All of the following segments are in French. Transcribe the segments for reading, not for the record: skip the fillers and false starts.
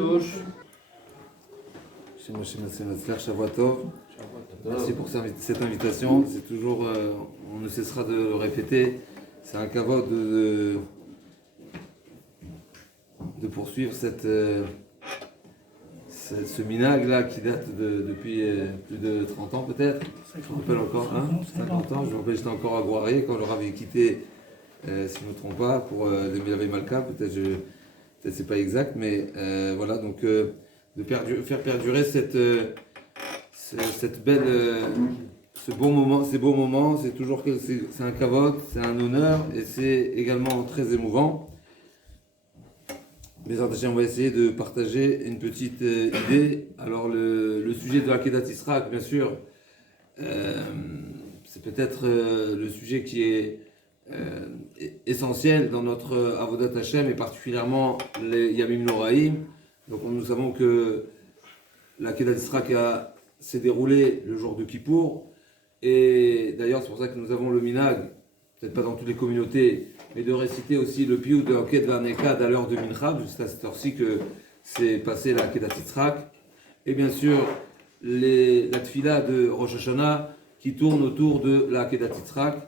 Kadosh. Merci pour cette invitation. C'est toujours, on ne cessera de le répéter. C'est un kavod de poursuivre ce minag là qui date depuis plus de 30 ans peut-être. Je me rappelle encore, 50 ans. Je me rappelle, j'étais encore à Guaré quand le Rav avait quitté, si je ne me trompe pas, pour les Milavé Malka. Peut-être c'est pas exact, mais voilà, donc de faire perdurer cette belle, ces beaux moments, c'est toujours c'est un kavod, c'est un honneur et c'est également très émouvant. Mais on va essayer de partager une petite idée. Alors le sujet de la Kedat Yisrak, bien sûr, c'est peut-être le sujet qui est essentiel dans notre Avodat Hashem et particulièrement les Yamim Noraïm. Donc nous savons que la Kedat Yisrak s'est déroulée le jour de Kippour et d'ailleurs c'est pour ça que nous avons le minag, peut-être pas dans toutes les communautés, mais de réciter aussi le piyut de Hoked Vanekad à l'heure de Mincha, juste à cette heure-ci que c'est passé la Kedat Yisrak. Et bien sûr, la tfila de Rosh Hashanah qui tourne autour de la Kedat Yisrak.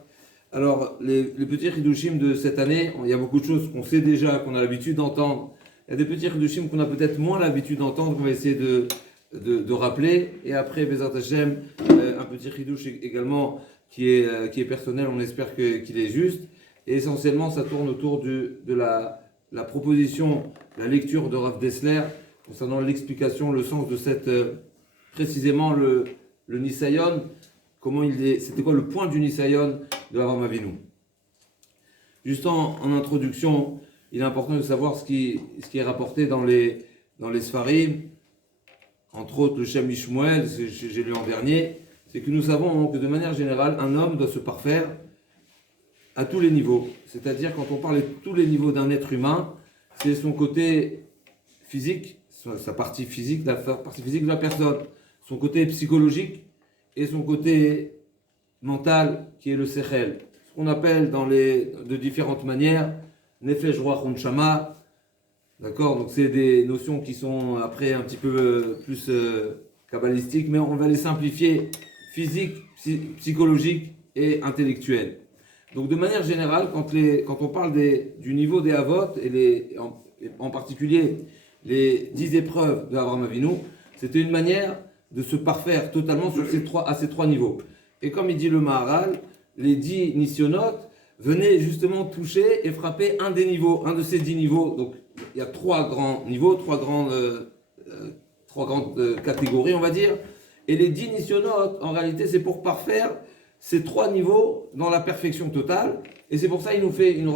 Alors, les petits chidushim de cette année, il y a beaucoup de choses qu'on sait déjà, qu'on a l'habitude d'entendre. Il y a des petits chidushim qu'on a peut-être moins l'habitude d'entendre, qu'on va essayer de rappeler. Et après, Bezat Hashem, un petit chidush également qui est personnel, on espère qu'il est juste. Et essentiellement, ça tourne autour de la proposition, la lecture de Rav Dessler concernant l'explication, le sens de cette, précisément le Nisayon, c'était quoi le point du Nisayon de Avraham Avinu. Juste en introduction, il est important de savoir ce qui est rapporté dans les Sfarim, entre autres le Shem Mishmuel, j'ai lu en dernier, c'est que nous savons que de manière générale, un homme doit se parfaire à tous les niveaux. C'est-à-dire, quand on parle de tous les niveaux d'un être humain, c'est son côté physique, sa partie physique, la partie physique de la personne, son côté psychologique et son côté mental, qui est le sechel. Ce qu'on appelle de différentes manières, nefesh, ruach, neshama. D'accord? Donc, c'est des notions qui sont après un petit peu plus kabbalistiques, mais on va les simplifier physique, psychologique et intellectuel. Donc de manière générale, quand on parle du niveau des Avot, et en particulier les 10 épreuves de Avraham Avinu, c'était une manière de se parfaire totalement à ces trois niveaux. Et comme il dit le Maharal, les 10 nisyonotes venaient justement toucher et frapper un de ces 10 niveaux. Donc il y a 3 grands niveaux, 3 grandes catégories, on va dire. Et les 10 nisyonotes, en réalité, c'est pour parfaire ces 3 niveaux dans la perfection totale. Et c'est pour ça qu'il nous fait une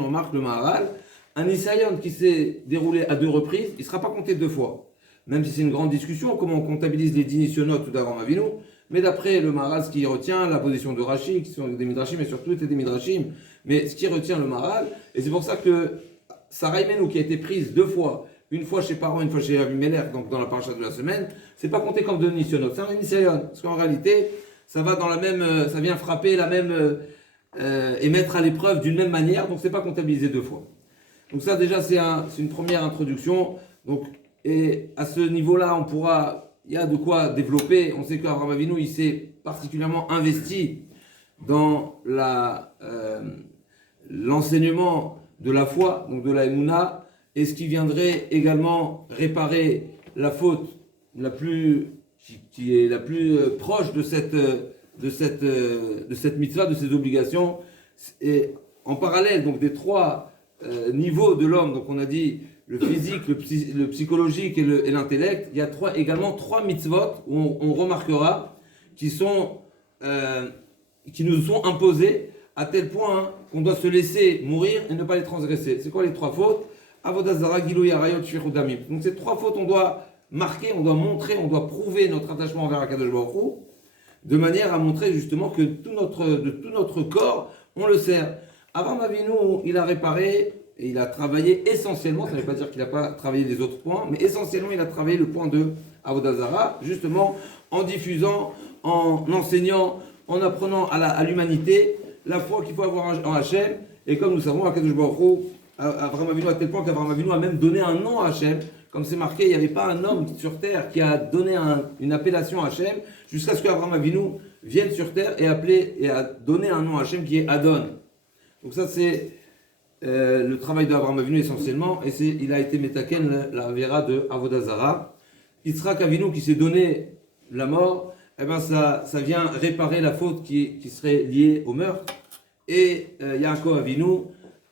remarque, le Maharal. Un Nisayon qui s'est déroulé à 2 reprises, il ne sera pas compté 2 fois. Même si c'est une grande discussion, comment on comptabilise les 10 Nisyonotes d'Avraham Avinu. Mais d'après le Maharal, ce qui retient, la position de Rashi, qui sont des Midrashim, et surtout des Midrashim, mais ce qui retient le Maharal, et c'est pour ça que Sarah Imenu, qui a été prise 2 fois, une fois chez Paro, une fois chez Abimelech, donc dans la paracha de la semaine, c'est pas compté comme 2 Nisyonotes, c'est un Nisayon. Parce qu'en réalité, ça va dans la même, ça vient frapper la même et mettre à l'épreuve d'une même manière, donc c'est pas comptabilisé 2 fois. Donc ça déjà c'est une première introduction. Donc et à ce niveau-là, il y a de quoi développer. On sait qu'Avraham Avinu il s'est particulièrement investi dans l'enseignement de la foi, donc de la Emouna, et ce qui viendrait également réparer la faute qui est la plus proche de cette mitzvah, de ces obligations. Et en parallèle donc des 3 niveaux de l'homme, donc on a dit le physique, le psychologique et l'intellect, il y a également 3 mitzvot où on remarquera qui nous sont imposés à tel point qu'on doit se laisser mourir et ne pas les transgresser. C'est quoi les 3 fautes? Avodah zara, gilui arayot, shfichut damim. Donc ces 3 fautes on doit marquer, on doit montrer, on doit prouver notre attachement envers Akadosh Baruch Hu, de manière à montrer justement que de tout notre corps, on le sert. Avraham Avinu, il a réparé et il a travaillé essentiellement, ça ne veut pas dire qu'il n'a pas travaillé les autres points, mais essentiellement il a travaillé le point de Avodah Zara, justement en diffusant, en enseignant, en apprenant à l'humanité la foi qu'il faut avoir en Hachem. Et comme nous savons, Akadosh Baruch Hu, Avraham Avinu à tel point qu'Avraham Avinu a même donné un nom à Hachem, comme c'est marqué, il n'y avait pas un homme sur terre qui a donné une appellation à Hachem jusqu'à ce qu'Abraham Avinu vienne sur terre et a donné un nom à Hachem qui est Adon. Donc ça c'est le travail d'Abraham Avinu essentiellement, et il a été Metaken, la Vera de Avodah Zarah. Yitzhak Avinu qui s'est donné la mort, eh ben ça vient réparer la faute qui serait liée au meurtre, et Yaakov Avinu,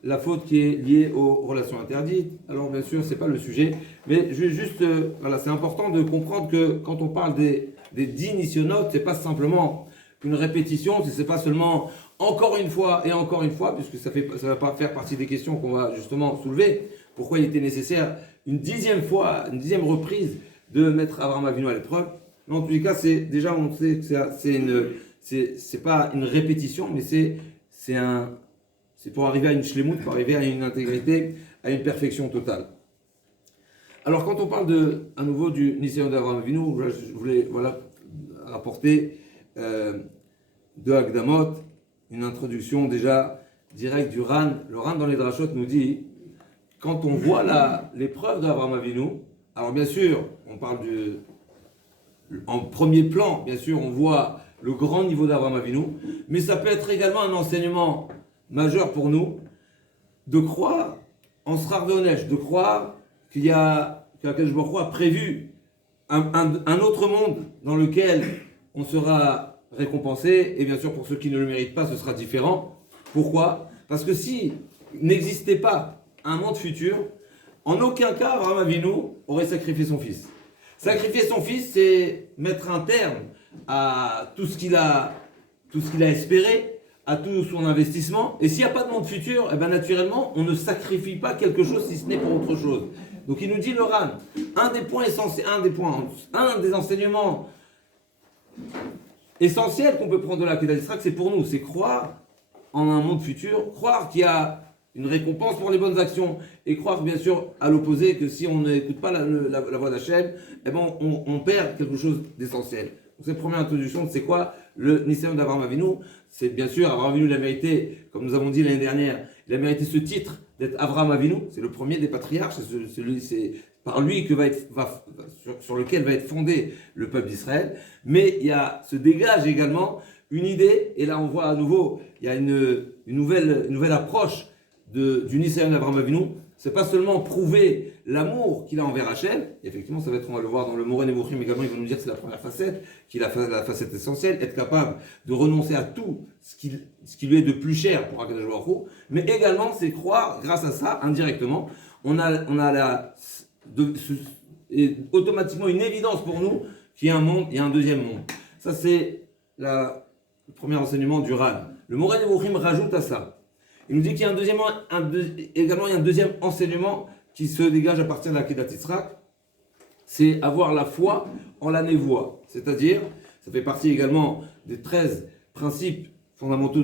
la faute qui est liée aux relations interdites. Alors bien sûr, c'est pas le sujet, mais juste, voilà, c'est important de comprendre que quand on parle des 10 nisyonotes, c'est pas simplement une répétition, c'est pas seulement encore une fois et encore une fois, puisque ça va pas faire partie des questions qu'on va justement soulever. Pourquoi il était nécessaire une 10e fois, une 10e reprise de mettre Abraham Avinu à l'épreuve. Mais en tous les cas, déjà on sait que c'est pas une répétition, mais c'est pour arriver à une shlemut, pour arriver à une intégrité, à une perfection totale. Alors quand on parle à nouveau du Nisayon d'Abraham Avinu, je voulais rapporter de Hakdamot, une introduction déjà directe du Ran. Le Ran dans les Drashot nous dit, quand on voit l'épreuve d'Abraham Avinu, alors bien sûr, on parle en premier plan, bien sûr, on voit le grand niveau d'Abraham Avinu, mais ça peut être également un enseignement majeur pour nous, de croire en Srar Veonesh, de croire qu'Akadosh Baruch Hu a prévu un autre monde dans lequel on sera récompensé, et bien sûr pour ceux qui ne le méritent pas, ce sera différent. Pourquoi ? Parce que si n'existait pas un monde futur, en aucun cas Abraham Avinu aurait sacrifié son fils. Sacrifier son fils, c'est mettre un terme à tout ce qu'il a espéré, à tout son investissement. Et s'il n'y a pas de monde futur, eh ben naturellement, on ne sacrifie pas quelque chose si ce n'est pour autre chose. Donc il nous dit le Ran, un des enseignements essentiels qu'on peut prendre de la Kedah d'Israël, c'est pour nous, c'est croire en un monde futur, croire qu'il y a une récompense pour les bonnes actions, et croire bien sûr à l'opposé que si on n'écoute pas la voix d'Hachem, eh ben on perd quelque chose d'essentiel. Donc cette première introduction, c'est quoi le Nisayon d'Abraham Avinu? C'est bien sûr, Abraham Avinu l'a mérité, comme nous avons dit l'année dernière, il a mérité ce titre d'être Abraham Avinu, c'est le premier des patriarches, c'est par lui sur lequel va être fondé le peuple d'Israël. Mais il se dégage également une idée, et là on voit à nouveau, il y a une nouvelle approche du Nisayon d'Abraham Avinu. C'est pas seulement prouver l'amour qu'il a envers Hachem, et effectivement on va le voir dans le Moreh Nevuchim également, il va nous dire que c'est la première facette, la facette essentielle, être capable de renoncer à tout ce qui lui est de plus cher pour Akadosh Baruch Hu, mais également c'est croire, grâce à ça, indirectement, on a automatiquement une évidence pour nous qu'il y a un monde et un deuxième monde. Ça c'est le premier enseignement du Ran. Le Moreh Nevuchim rajoute à ça. Il nous dit qu'il y a également un deuxième enseignement qui se dégage à partir de la Kedat Yitzhak, c'est avoir la foi en la névoie. C'est-à-dire, ça fait partie également des 13 principes fondamentaux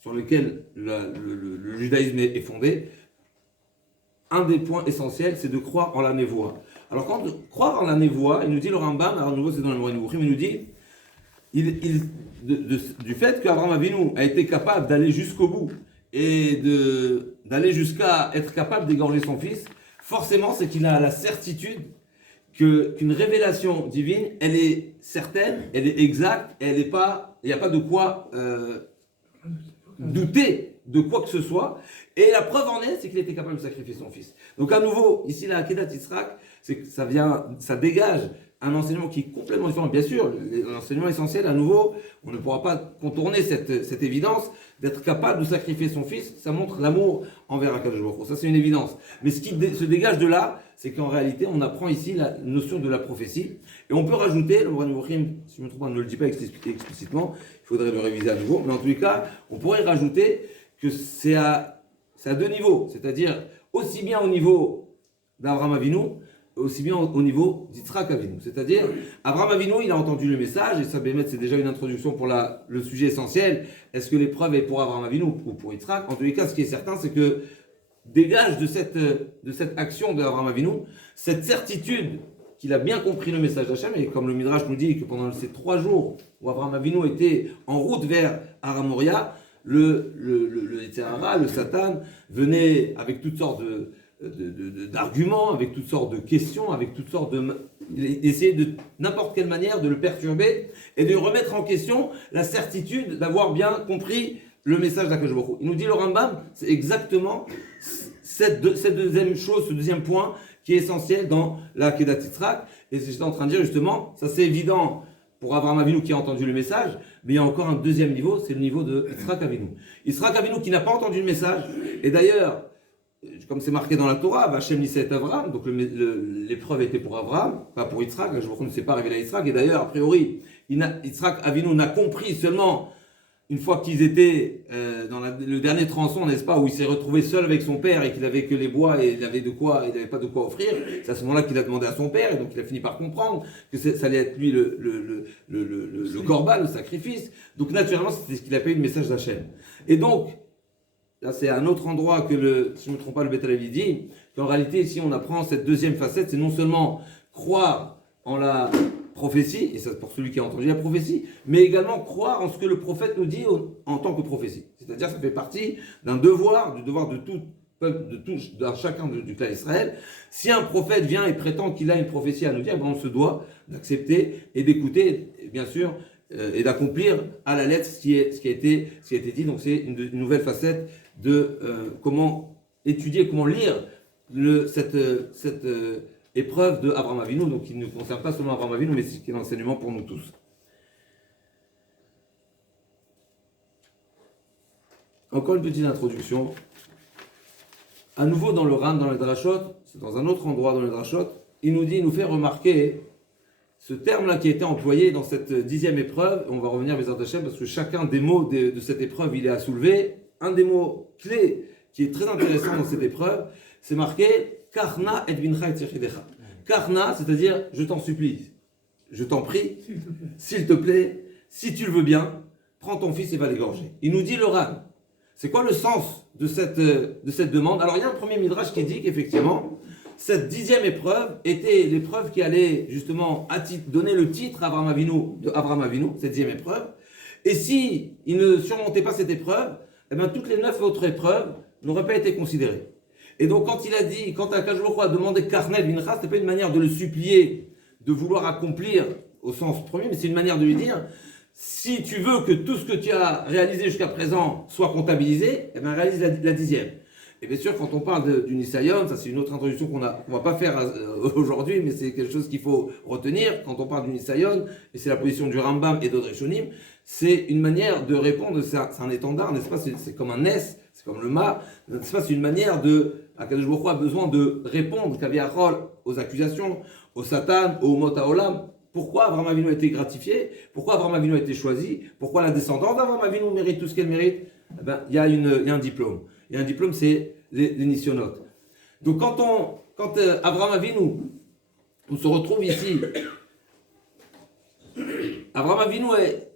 sur lesquels le judaïsme est fondé. Un des points essentiels, c'est de croire en la névoie. Alors, croire en la névoie, il nous dit le Rambam, alors nouveau c'est dans le Moreh Nevuchim, il nous dit du fait qu'Abraham Avinu a été capable d'aller jusqu'au bout et d'aller jusqu'à être capable d'égorger son fils, forcément c'est qu'il a la certitude qu'une révélation divine, elle est certaine, elle est exacte, il n'y a pas de quoi douter de quoi que ce soit, et la preuve en est, c'est qu'il était capable de sacrifier son fils. Donc à nouveau, ici la Kedat Yitzhak, c'est que ça dégage un enseignement qui est complètement différent. Bien sûr, l'enseignement essentiel, à nouveau, on ne pourra pas contourner cette évidence d'être capable de sacrifier son fils. Ça montre l'amour envers Akadosh Baruch Hu. Ça, c'est une évidence. Mais ce qui se dégage de là, c'est qu'en réalité, on apprend ici la notion de la prophétie. Et on peut rajouter, le Moreh Nevuchim, si je me trompe, on ne le dit pas explicitement, il faudrait le réviser à nouveau. Mais en tous les cas, on pourrait rajouter que c'est à deux niveaux. C'est-à-dire, aussi bien au niveau d'Abraham Avinu, aussi bien au niveau d'Yitzhak Avinu. C'est-à-dire, Abraham Avinu, il a entendu le message, et ça, c'est déjà une introduction pour le sujet essentiel. Est-ce que l'épreuve est pour Abraham Avinu ou pour Yitzhak? En tous les cas, ce qui est certain, c'est que dégage de cette action d'Abraham Avinu, cette certitude qu'il a bien compris le message d'Hachem, et comme le Midrash nous dit que pendant ces 3 jours où Abraham Avinu était en route vers Aramoria, le Satan venait avec toutes sortes d'arguments, avec toutes sortes de questions, avec toutes sortes d'essayer de n'importe quelle manière de le perturber et de remettre en question la certitude d'avoir bien compris le message d'Akadosh Baruch Hu. Il nous dit le Rambam, c'est exactement cette deuxième chose, ce deuxième point qui est essentiel dans la Kedat Yitzhak. Et j'étais en train de dire justement, ça c'est évident pour Abraham Avinu qui a entendu le message, mais il y a encore un deuxième niveau, c'est le niveau de Yitzhak Avinu. Yitzhak Avinu qui n'a pas entendu le message, et d'ailleurs, comme c'est marqué dans la Torah, Hachem Nisset Avraham, donc l'épreuve était pour Abraham, pas pour Yitzhak, je ne s'est pas révélé à Yitzhak, et d'ailleurs, a priori, Yitzhak Avinu n'a compris seulement une fois qu'ils étaient dans le dernier tronçon, n'est-ce pas, où il s'est retrouvé seul avec son père et qu'il avait que les bois et il n'avait pas de quoi offrir, c'est à ce moment-là qu'il a demandé à son père et donc il a fini par comprendre que ça allait être lui le corban, le sacrifice. Donc naturellement, c'est ce qu'il a payé le message d'Hachem. Et donc, là c'est à un autre endroit que si je ne me trompe pas, le Beth Halevi dit qu'en réalité, ici on apprend cette deuxième facette, c'est non seulement croire en la prophétie, et ça c'est pour celui qui a entendu la prophétie, mais également croire en ce que le prophète nous dit en tant que prophétie. C'est-à-dire ça fait partie d'un devoir, du devoir de tout peuple, de chacun du clan d'Israël. Si un prophète vient et prétend qu'il a une prophétie à nous dire, ben on se doit d'accepter et d'écouter, bien sûr, et d'accomplir à la lettre ce qui a été dit. Donc c'est une nouvelle facette de comment étudier, comment lire cette épreuve de Abraham Avinu, donc qui ne concerne pas seulement Abraham Avinu, mais c'est un enseignement pour nous tous. Encore une petite introduction. À nouveau dans le Ran, dans le Drashot, c'est dans un autre endroit dans le Drashot, il nous fait remarquer ce terme-là qui a été employé dans cette 10e épreuve. On va revenir Bezrat Hashem parce que chacun des mots de cette épreuve, il est à soulever. Un des mots clés qui est très intéressant dans cette épreuve, c'est marqué Karna et bincha et tzirchidecha. Karna, c'est-à-dire je t'en supplie, je t'en prie, s'il te plaît, si tu le veux bien, prends ton fils et va l'égorger. Il nous dit le Ran. C'est quoi le sens de cette demande? Alors il y a un premier midrash qui dit qu'effectivement, cette 10e épreuve était l'épreuve qui allait justement donner le titre à Abraham Avinu, cette 10e épreuve. Et si il ne surmontait pas cette épreuve, eh bien toutes les 9 autres épreuves n'auraient pas été considérées. Et donc quand Akadosh Baruch Hu a demandé Karnel Bincha, c'était pas une manière de le supplier, de vouloir accomplir au sens premier, mais c'est une manière de lui dire, si tu veux que tout ce que tu as réalisé jusqu'à présent soit comptabilisé, eh bien réalise la 10e. Et bien sûr, quand on parle du Nisayon, ça c'est une autre introduction qu'on va pas faire aujourd'hui, mais c'est quelque chose qu'il faut retenir. Quand on parle du Nisayon, et c'est la position du Rambam et d'autres Rishonim, c'est une manière de répondre, c'est un étendard, n'est-ce pas? C'est comme un S, c'est comme le Ma, n'est-ce pas? C'est une manière Akadosh Baruch Hu a besoin de répondre, Kaviachol, aux accusations, au Satan, au Mot Haolam. Pourquoi Abraham Avinu a été gratifié? Pourquoi Abraham Avinu a été choisi? Pourquoi la descendance d'Abraham Avinu mérite tout ce qu'elle mérite? Eh ben, il y a un diplôme. Il y a un diplôme, c'est les nisyonotes. Donc quand Abraham Avinu, on se retrouve ici, Abraham Avinu est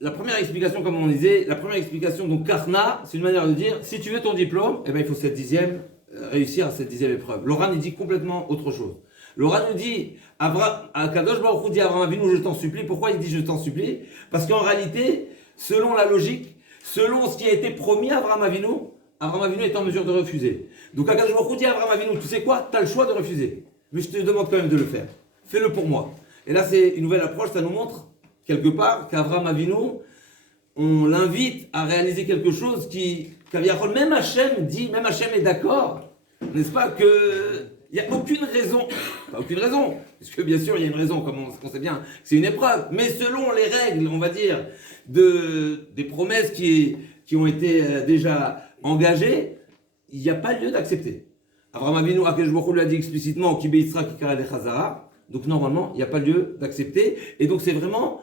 la première explication, comme on disait, la première explication, donc Karna, c'est une manière de dire, si tu veux ton diplôme, eh ben, il faut réussir à cette 10e épreuve. L'Oran, il dit complètement autre chose. L'Oran nous dit, Kadosh Baruch Hu dit à Abraham Avinu, je t'en supplie. Pourquoi il dit je t'en supplie? Parce qu'en réalité, selon la logique, selon ce qui a été promis à Abraham Avinu est en mesure de refuser. Donc Akadosh Baruch Hu dit à Abraham Avinu, tu sais quoi, tu as le choix de refuser. Mais je te demande quand même de le faire. Fais-le pour moi. Et là, c'est une nouvelle approche, ça nous montre quelque part qu'Abraham Avinu, on l'invite à réaliser quelque chose même Hachem dit, même Hachem est d'accord, n'est-ce pas, il n'y a aucune raison, pas aucune raison, puisque bien sûr il y a une raison, comme on sait bien, c'est une épreuve, mais selon les règles, on va dire, des promesses qui ont été déjà engagées, il n'y a pas lieu d'accepter. Abraham Avinu, Akadosh Baruch Hu lui a dit explicitement, Ki be'Yitzrak Kikara Chazara, donc normalement il n'y a pas lieu d'accepter, et donc c'est vraiment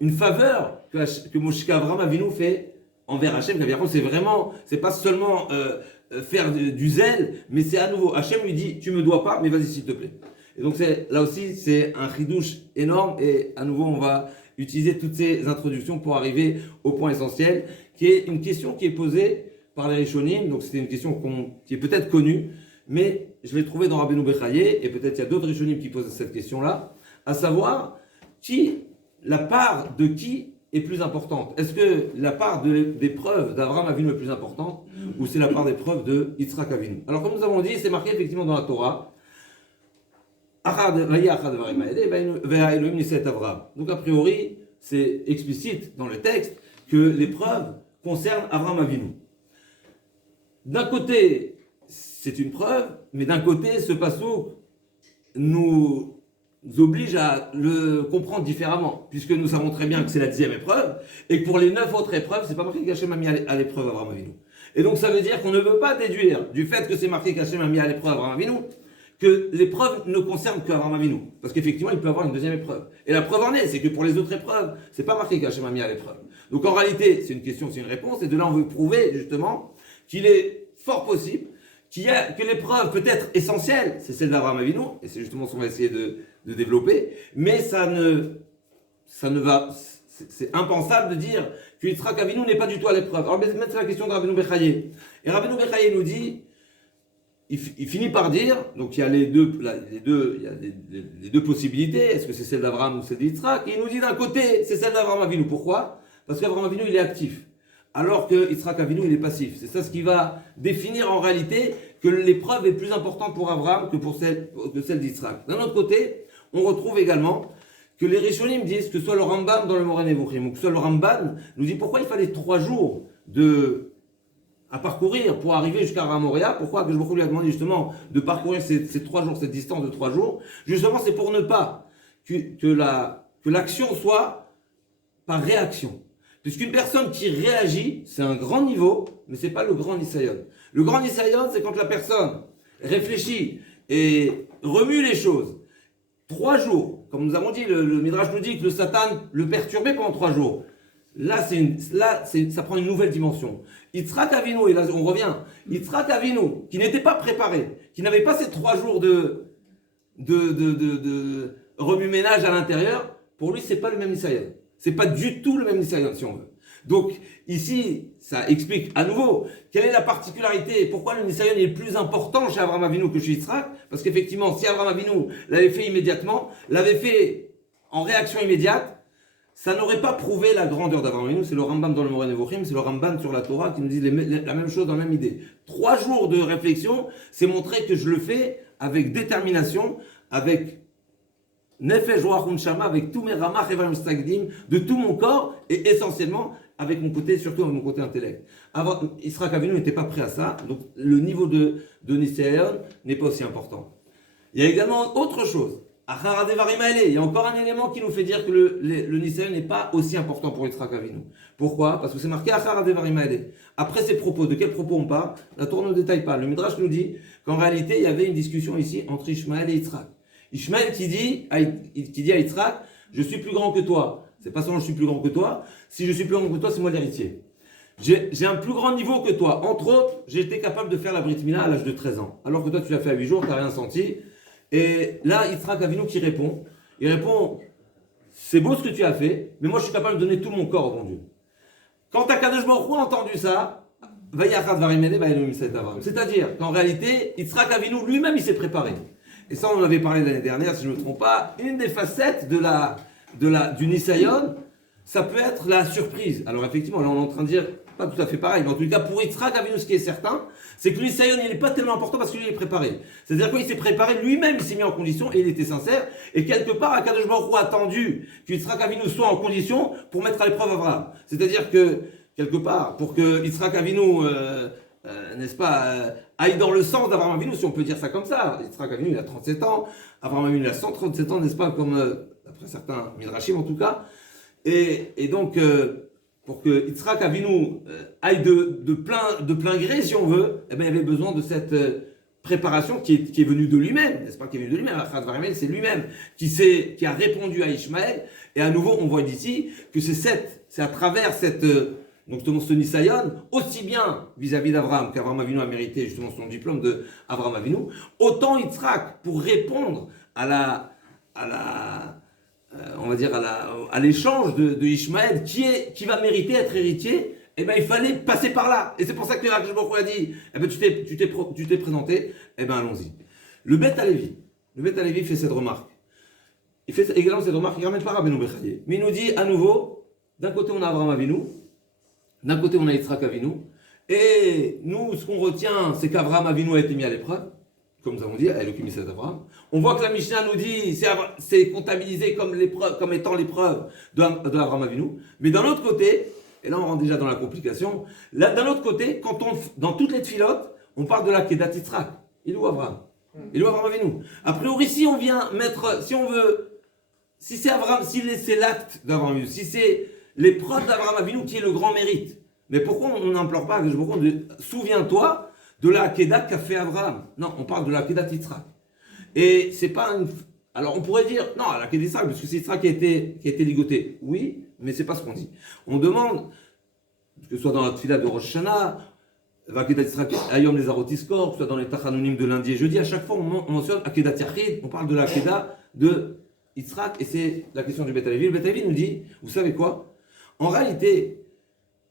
une faveur que Abraham Avinu fait envers Hachem. C'est pas seulement faire du zèle, mais c'est à nouveau, Hachem lui dit, tu me dois pas, mais vas-y s'il te plaît. Et donc là aussi, c'est un chidouche énorme, et à nouveau, on va utiliser toutes ces introductions pour arriver au point essentiel, qui est une question qui est posée par les Rishonim. Donc c'était une question qui est peut-être connue, mais je l'ai trouvée dans Rabbeinu Bechaye, et peut-être il y a d'autres Rishonim qui posent cette question-là, à savoir, la part de qui est plus importante? Est-ce que la part des preuves d'Abraham Avinu est plus importante ou c'est la part des preuves de Yitzhak Avinu? Alors comme nous avons dit, c'est marqué effectivement dans la Torah. Donc a priori, c'est explicite dans le texte que les preuves concernent Abraham Avinu. D'un côté, c'est une preuve, mais d'un côté, ce passouk nous oblige à le comprendre différemment, puisque nous savons très bien que c'est la 10e épreuve, et que pour les 9 autres épreuves, c'est pas marqué qu'Hachem a mis à l'épreuve Abraham Avinu. Et donc ça veut dire qu'on ne veut pas déduire du fait que c'est marqué qu'Hachem a mis à l'épreuve Abraham Avinu, que l'épreuve ne concerne qu'Abraham Avinu. Parce qu'effectivement, il peut avoir une deuxième épreuve. Et la preuve en est, c'est que pour les autres épreuves, c'est pas marqué qu'Hachem a mis à l'épreuve. Donc en réalité, c'est une question, c'est une réponse, et de là on veut prouver justement qu'il est fort possible que l'épreuve peut être essentielle, c'est celle d'Abraham Avinu, et c'est justement ce qu'on va essayer de développer, mais ça ne va, c'est impensable de dire que Yitzhak Avinu n'est pas du tout à l'épreuve. Alors maintenant c'est la question de Rabbeinu Bechaye. Et Rabbeinu Bechaye nous dit, il finit par dire, donc il y a les deux possibilités, est-ce que c'est celle d'Abraham ou celle d'Yitzhak? Et il nous dit d'un côté, c'est celle d'Abraham Avinu. Pourquoi? Parce qu'Abraham Avinu il est actif, alors que Yitzhak Avinu il est passif. C'est ça ce qui va définir en réalité que l'épreuve est plus importante pour Abraham que celle d'Yitzhak. D'un autre côté, on retrouve également que les Rishonim disent, que soit le Rambam dans le Moreh Nevuchim ou que soit le Ramban, nous dit pourquoi il fallait 3 jours à parcourir pour arriver jusqu'à Ramoria. Pourquoi que je lui a demandé justement de parcourir ces 3 jours, cette distance de 3 jours? Justement, c'est pour ne pas que l'action soit par réaction. Puisqu'une personne qui réagit, c'est un grand niveau, mais c'est pas le grand Nisayon. Le grand Nisayon, c'est quand la personne réfléchit et remue les choses. 3 jours, comme nous avons dit, le Midrash nous dit que le Satan le perturbait pendant 3 jours. Là, ça prend une nouvelle dimension. Yitzhak Avinu, et là on revient, Yitzhak Avinu, qui n'était pas préparé, qui n'avait pas ces 3 jours de remue-ménage à l'intérieur, pour lui, c'est pas le même Nisayon. C'est pas du tout le même Nisayon, si on veut. Donc, ici, ça explique à nouveau quelle est la particularité, pourquoi le Nisayon est plus important chez Abraham Avinu que chez Yitzhak. Parce qu'effectivement, si Abraham Avinu l'avait fait immédiatement, l'avait fait en réaction immédiate, ça n'aurait pas prouvé la grandeur d'Abraham Avinu. C'est le Rambam dans le Moreh Nevuchim, c'est le Ramban sur la Torah qui nous dit la même chose dans la même idée. 3 jours de réflexion, c'est montrer que je le fais avec détermination, avec Nefesh Ruach Unshama, avec tous mes ramach et stagdim, de tout mon corps, et essentiellement avec mon côté, surtout avec mon côté intellect. Yitzhak Avinu n'était pas prêt à ça, donc le niveau de Nisayon n'est pas aussi important. Il y a également autre chose. Il y a encore un élément qui nous fait dire que le Nisayon n'est pas aussi important pour Yitzhak Avinu. Pourquoi? Parce que c'est marqué après ces propos. De quels propos on parle? La Torah ne détaille pas. Le Midrash nous dit qu'en réalité, il y avait une discussion ici entre Ishmaël et Yitzhak. Ishmaël qui dit à Yitzhak, je suis plus grand que toi. C'est pas seulement je suis plus grand que toi. Si je suis plus grand que toi, c'est moi l'héritier. J'ai un plus grand niveau que toi. Entre autres, j'ai été capable de faire la Brit Mila à l'âge de 13 ans. Alors que toi, tu l'as fait à 8 jours, tu n'as rien senti. Et là, Yitzhak Avinu qui répond. Il répond, c'est beau ce que tu as fait, mais moi je suis capable de donner tout mon corps au bon Dieu. Quand Akadosh Baruch Hu a entendu ça, c'est-à-dire qu'en réalité, Yitzhak Avinu lui-même il s'est préparé. Et ça, on en avait parlé l'année dernière, si je ne me trompe pas. Une des facettes du Nisayon, ça peut être la surprise. Alors effectivement, là on est en train de dire, pas tout à fait pareil, mais en tout cas pour Yitzhak Avinu, ce qui est certain, c'est que le Nisayon, il n'est pas tellement important parce qu'il est préparé. C'est-à-dire qu'il s'est préparé lui-même, il s'est mis en condition et il était sincère. Et quelque part, Akadosh Baruch Hu a attendu que Yitzhak Avinu soit en condition pour mettre à l'épreuve Abraham. C'est-à-dire que, quelque part, pour que Yitzhak Avinu, n'est-ce pas, aille dans le sens d'Abraham Avinu, si on peut dire ça comme ça. Yitzhak Avinu, il a 37 ans, Abraham Avinu, il a 137 ans, n'est-ce pas, comme d'après certains Midrashim en tout cas. Et donc, pour que Yitzhak Avinu aille de plein gré, si on veut, eh bien, il avait besoin de cette préparation qui est venue de lui-même, n'est-ce pas, qui est venue de lui-même. C'est lui-même qui a répondu à Ishmaël. Et à nouveau, on voit d'ici que c'est à travers donc justement ce Nisayon, aussi bien vis-à-vis d'Abraham, qu'Abraham Avinu a mérité justement son diplôme d'Abraham Avinu, autant Yitzhak, pour répondre on va dire à l'échange de Ishmaël, qui va mériter être héritier, eh ben il fallait passer par là. Et c'est pour ça que Akadosh Baruch Hu a dit, eh ben tu t'es présenté, eh ben allons-y. Le Beth Halevi fait cette remarque. Il fait également cette remarque, il ne ramène pas Rabbeinu Bechaye. Mais il nous dit à nouveau, d'un côté on a Abraham Avinu, d'un côté on a Yitzhak Avinu, et nous ce qu'on retient c'est qu'Abraham Avinu a été mis à l'épreuve, comme nous avons dit, Elohim Yisraël Abraham. On voit que la Mishnah nous dit c'est comptabilisé comme étant l'épreuve d'Abraham Avinu, mais d'un autre côté, et là on rentre déjà dans la complication, là d'un autre côté, dans toutes les tfilotes, on parle de la Kedat Yitzhak, il ou Abraham. Il ou Abraham Avinu. A priori, si on vient mettre, si on veut, si c'est Abraham, si c'est l'acte d'Abraham Avinu, si c'est l'épreuve d'Abraham Avinu qui est le grand mérite, mais pourquoi on n'implore pas que je me rends, souviens-toi de la Kedat qu'a fait Abraham. Non, on parle de la Kedat Yitzhak. Et c'est pas une. Alors on pourrait dire, non, la Kedat Yitzhak, parce que c'est Yitzhak qui a été ligoté. Oui, mais c'est pas ce qu'on dit. On demande, que ce soit dans la tfila de Rosh Hashanah, Akedat Yitzhak, Ayom les Arotiskor, que ce soit dans les Tachanonim de lundi et jeudi, à chaque fois on mentionne Akedat Yachid, on parle de la Akedat de Yitzhak, et c'est la question du Beth Halevi. Le Beth Halevi nous dit, vous savez quoi? En réalité,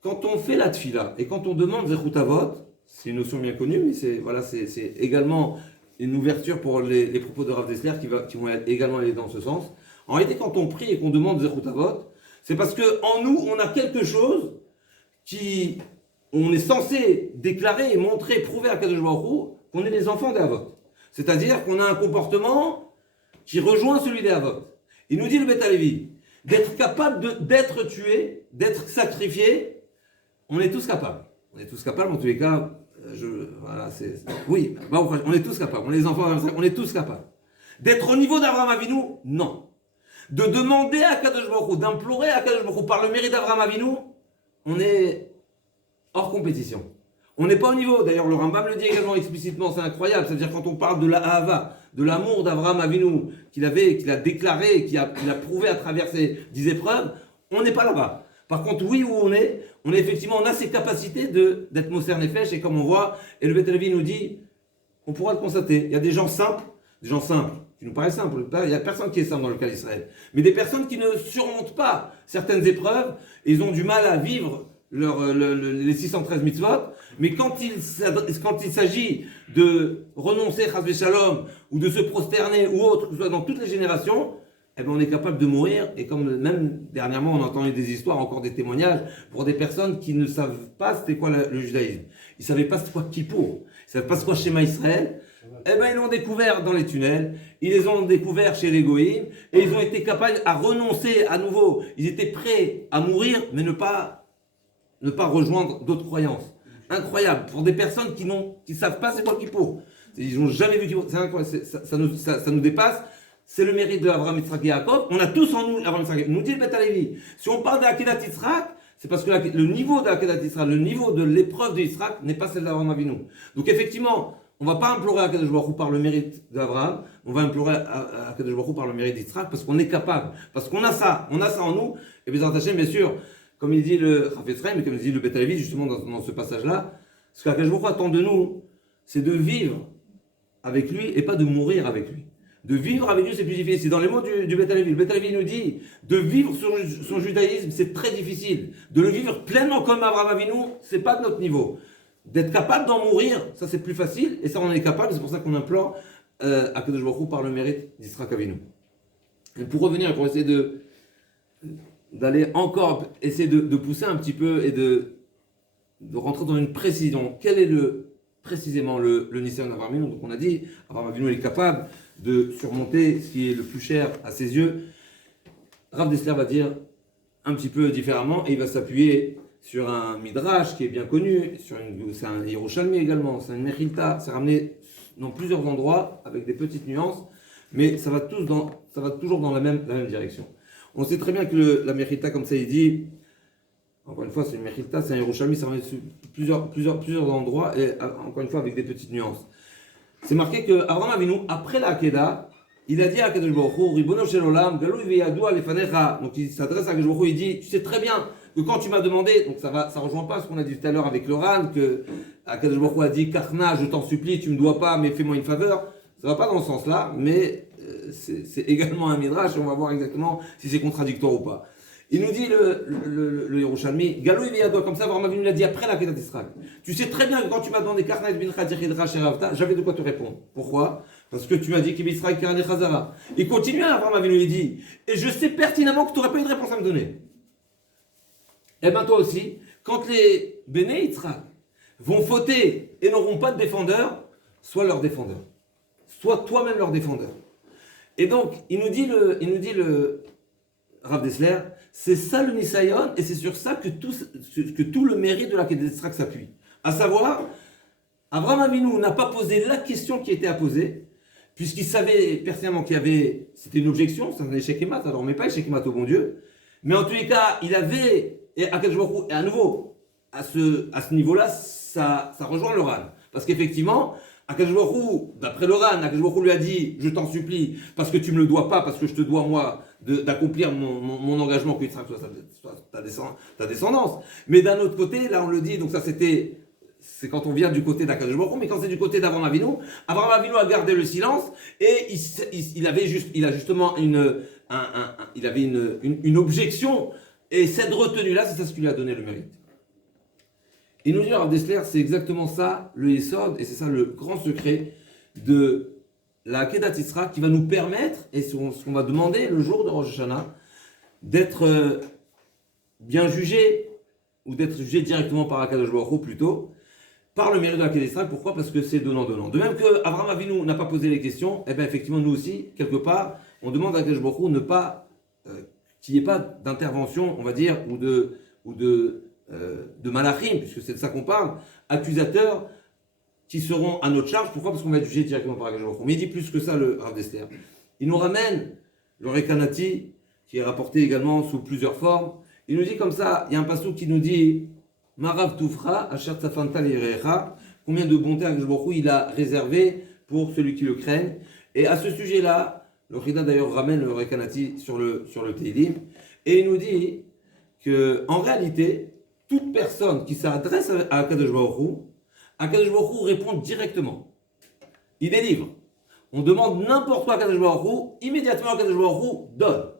quand on fait la tfila et quand on demande Zechut Avot, c'est une notion bien connue, mais c'est également une ouverture pour les propos de Rav Dessler qui vont également aller dans ce sens. En réalité, quand on prie et qu'on demande Zechut Avot, c'est parce qu'en nous, on a quelque chose qui, on est censé déclarer et montrer, prouver à Kadosh Baruch Hu qu'on est les enfants des Avot. C'est-à-dire qu'on a un comportement qui rejoint celui des Avot. Il nous dit le Beth Halevi, d'être capable d'être tué, d'être sacrifié, on est tous capables. On est tous capables, en tous les cas, oui, on est tous capables. On est les enfants, on est tous capables. D'être au niveau d'Abraham Avinu, non. De demander à Kadosh Baruch Hu, d'implorer à Kadosh Baruch Hu par le mérite d'Abraham Avinu, on est hors compétition. On n'est pas au niveau. D'ailleurs, le Rambam le dit également explicitement, c'est incroyable. C'est-à-dire quand on parle de la Ahava, de l'amour d'Abraham Avinu, qu'il a déclaré, qu'il a prouvé à travers ses 10 épreuves, on n'est pas là-bas. Par contre, oui, où on est effectivement, on a ces capacités d'être Moser Nefesh, et comme on voit, et le Beth Halevi nous dit, on pourra le constater, il y a des gens simples, qui nous paraissent simples, il n'y a personne qui est simple dans le cas d'Israël, mais des personnes qui ne surmontent pas certaines épreuves, et ils ont du mal à vivre les 613 mitzvot, mais quand il s'agit de renoncer, chas v'shalom, ou de se prosterner, ou autre, que ce soit dans toutes les générations, eh bien on est capable de mourir, et comme même dernièrement on entendait des histoires, encore des témoignages, pour des personnes qui ne savent pas c'était quoi le judaïsme. Ils ne savaient pas c'était quoi Kippour, ils ne savaient pas c'est quoi Shema Israël, eh bien ils l'ont découvert dans les tunnels, ils les ont découverts chez les Goïms, et ils ont été capables à renoncer à nouveau, ils étaient prêts à mourir, mais ne pas rejoindre d'autres croyances. Incroyable, pour des personnes qui ne savent pas c'est quoi Kippour, ils n'ont jamais vu Kippour, c'est incroyable, ça nous dépasse. C'est le mérite de Abraham, Yitzhak et Yaakov. On a tous en nous Abraham, Yitzhak. Nous dit le Beth Halevi, si on parle de l'Akedat Yitzhak, c'est parce que le niveau de l'Akedat Yitzhak, le niveau de l'épreuve de Yitzhak n'est pas celle d'Abraham Avinu. Donc effectivement, on ne va pas implorer à Kadosh Baruch Hu par le mérite d'Abraham, on va implorer à Kadosh Baruch Hu par le mérite d'Yitzhak, parce qu'on est capable, parce qu'on a ça en nous. Et bien sûr, comme il dit le Chafetz Chaim, et comme il dit le Beth Halevi, justement dans ce passage-là, ce qu'Akadosh Baruch Hu attend de nous, c'est de vivre avec lui et pas de mourir avec lui. De vivre avec Dieu, c'est plus difficile. C'est dans les mots du Beth Halevi. Le Beth Halevi nous dit, de vivre son judaïsme, c'est très difficile. De le vivre pleinement comme Abraham Avinu, c'est pas de notre niveau. D'être capable d'en mourir, ça c'est plus facile, et ça on en est capable, c'est pour ça qu'on implore à Kadosh Baruch Hu par le mérite d'Yitzhak Avinu. Et pour revenir, pour essayer d'aller encore, essayer de pousser un petit peu et de rentrer dans une précision. Quel est précisément le Nisayon d'Abraham Avinu? Donc on a dit, Abraham Avinu est capable de surmonter ce qui est le plus cher à ses yeux. Rav Dessler va dire un petit peu différemment, et il va s'appuyer sur un Midrash qui est bien connu, c'est un Yerushalmi également, c'est un Mechilta, c'est ramené dans plusieurs endroits avec des petites nuances, mais ça va toujours dans la même direction. On sait très bien que la Mechilta, comme ça il dit, encore une fois c'est une Mechilta, c'est un Yerushalmi, ça ramené sur plusieurs endroits, et encore une fois avec des petites nuances. C'est marqué que Abraham Avinu, après la Akedah, il a dit à Kadosh Baruch Hu, Ribono shel olam, galui veyadua lefanecha. Donc il s'adresse à Kadosh Baruch Hu, il dit, tu sais très bien que quand tu m'as demandé, donc ça rejoint pas ce qu'on a dit tout à l'heure avec le Ran, que Kadosh Baruch Hu a dit, Karna, je t'en supplie, tu me dois pas, mais fais-moi une faveur. Ça va pas dans ce sens-là, mais c'est également un midrash, on va voir exactement si c'est contradictoire ou pas. Il nous dit le Yerushalmi, Galou Yviyadoua, comme ça, Abraham Avinu l'a dit après la Kedat Israël. Tu sais très bien que quand tu m'as demandé Karna et Bincha Tichidra Sheravta, j'avais de quoi te répondre. Pourquoi? Parce que tu m'as dit qu'Ibisraël Karne Chazara. Il continue, Abraham Avinu, il dit, et je sais pertinemment que tu n'aurais pas une réponse à me donner. eh bien toi aussi, quand les Béné Yitzhak vont fauter et n'auront pas de défendeur, sois leur défendeur. Sois toi-même leur défendeur. Et donc, il nous dit le Rav Dessler, c'est ça le Nisayon, et c'est sur ça que tout le mérite de la Kedat Yitzhak s'appuie. À savoir, Abraham Avinu n'a pas posé la question qui était à poser, puisqu'il savait pertinemment c'était une objection, c'est un échec et mat, alors on ne met pas échec et mat au bon Dieu, mais en tous les cas, il avait, et à nouveau, à ce niveau-là, ça rejoint le Ran. Parce qu'effectivement, Akadosh Baruch Hu, d'après le Ran, Akadosh Baruch Hu lui a dit, je t'en supplie, parce que tu ne me le dois pas, parce que je te dois moi d'accomplir mon engagement que Yitzhak soit ta descendance. Mais d'un autre côté, là on le dit, donc ça c'est quand on vient du côté d'Akadosh Baruch Hu, mais quand c'est du côté d'Avraham Avinu a gardé le silence et il avait justement une objection, et cette retenue-là, c'est ça ce qui lui a donné le mérite. Il nous dit, Rav Dessler, c'est exactement ça le Yesod, et c'est ça le grand secret de la Kedat Yitzhak qui va nous permettre, et ce qu'on va demander le jour de Rosh Hashanah, d'être bien jugé, ou d'être jugé directement par Akadosh Baruch Hu plutôt, par le mérite de la Kedat Yitzhak. Pourquoi ? Parce que c'est donnant-donnant. De même que Avraham Avinu n'a pas posé les questions, et bien effectivement nous aussi, quelque part, on demande à Akadosh Baruch Hu qu'il n'y ait pas d'intervention, on va dire, ou de malachim, puisque c'est de ça qu'on parle, accusateurs qui seront à notre charge. Pourquoi ? Parce qu'on va être jugé directement par Akadosh Baruch Hu. Mais il dit plus que ça, le Rav Dessler. Il nous ramène le Rekanati, qui est rapporté également sous plusieurs formes. Il nous dit comme ça, il y a un passage qui nous dit Marav Tufra, Asher Tzafanta Lirecha, combien de bonté Akadosh Baruch Hu il a réservé pour celui qui le craigne. Et à ce sujet-là, le Chida d'ailleurs ramène le Rekanati sur le Teilim, et il nous dit qu'en réalité, toute personne qui s'adresse à Akadosh Baruch Hu répond directement. Il délivre. On demande n'importe quoi à Akadosh Baruch Hu, immédiatement Akadosh Baruch Hu donne.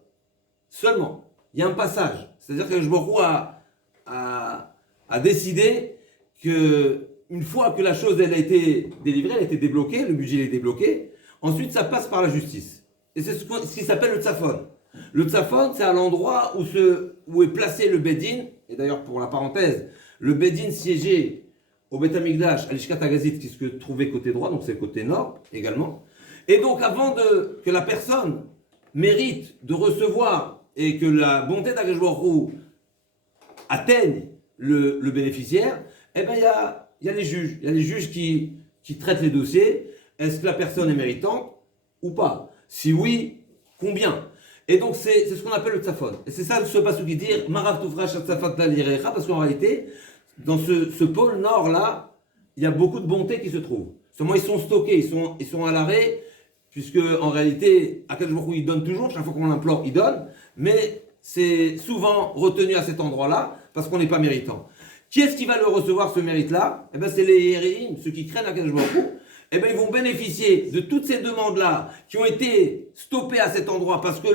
Seulement, il y a un passage. C'est-à-dire qu'Akadosh Baruch Hu a décidé qu'une fois que la chose elle a été délivrée, elle a été débloquée, le budget est débloqué, ensuite ça passe par la justice. Et c'est ce qui s'appelle le tzafon. Le tzafon, c'est à l'endroit où est placé le Bedin. Et d'ailleurs, pour la parenthèse, le Bedin siégé au Beth Amikdash, à l'Ishkat Agazit, qui se trouvait côté droit, donc c'est côté nord également. Et donc, avant que la personne mérite de recevoir et que la bonté d'Akadosh Baruch Hu atteigne le bénéficiaire, eh bien, il y a les juges. Il y a les juges qui traitent les dossiers. Est-ce que la personne est méritante ou pas ? Si oui, combien ? Et donc, c'est ce qu'on appelle le tzafon. Et c'est ça ce passage qui dit Marav Tufra Shatzafat Lirecha, parce qu'en réalité, dans ce pôle nord-là, il y a beaucoup de bonté qui se trouve. Seulement, ils sont stockés, ils sont à l'arrêt, puisque en réalité, Akadosh Baruch Hu, il donne toujours, chaque fois qu'on l'implore, il donne, mais c'est souvent retenu à cet endroit-là, parce qu'on n'est pas méritant. Qui est-ce qui va le recevoir, ce mérite-là ? Eh bien, c'est les Yéréim, ceux qui craignent Akadosh Baruch Hu. Eh bien, ils vont bénéficier de toutes ces demandes-là qui ont été stoppées à cet endroit parce que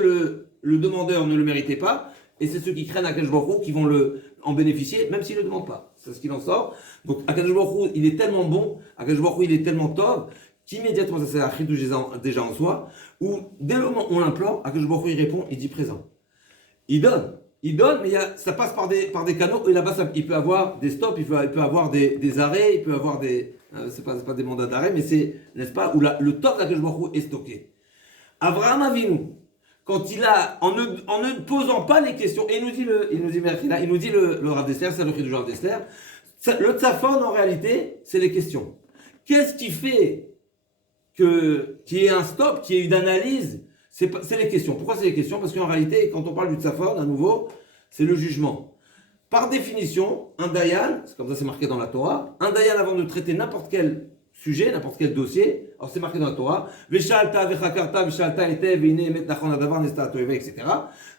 le demandeur ne le méritait pas. Et c'est ceux qui craignent Akadosh Baruch Hu qui vont en bénéficier, même s'ils ne le demandent pas. C'est ce qu'il en sort. Donc, Akadosh Baruch Hu, il est tellement bon, Akadosh Baruch Hu, il est tellement tov, qu'immédiatement, ça c'est un chidouche déjà en soi, où dès le moment où on l'implore, Akadosh Baruch Hu, il répond, il dit présent. Il donne, mais ça passe par des canaux, et là-bas, il peut avoir des stops, il peut avoir des arrêts, il peut avoir c'est pas des mandats d'arrêt, mais c'est, n'est-ce pas, où le top d'Akadosh Baruch Hu est stocké. Avraham Avinu, quand en ne posant pas les questions, et il nous dit le Rav Dessler, c'est le chidouche du Rav Dessler, le tzafon en réalité, c'est les questions. Qu'est-ce qui fait qu'il y ait un stop, qu'il y ait une analyse? C'est les questions. Pourquoi c'est les questions? Parce qu'en réalité, quand on parle du tzafon, à nouveau, c'est le jugement. Par définition, un dayan, c'est comme ça c'est marqué dans la Torah, un dayan avant de traiter n'importe quel sujet, n'importe quel dossier, alors c'est marqué dans la Torah, Veshalta, Vechakarta, Veshalta, Etev, Vine, Emet, Nachon, Adavar, Nesta, Toeve, etc.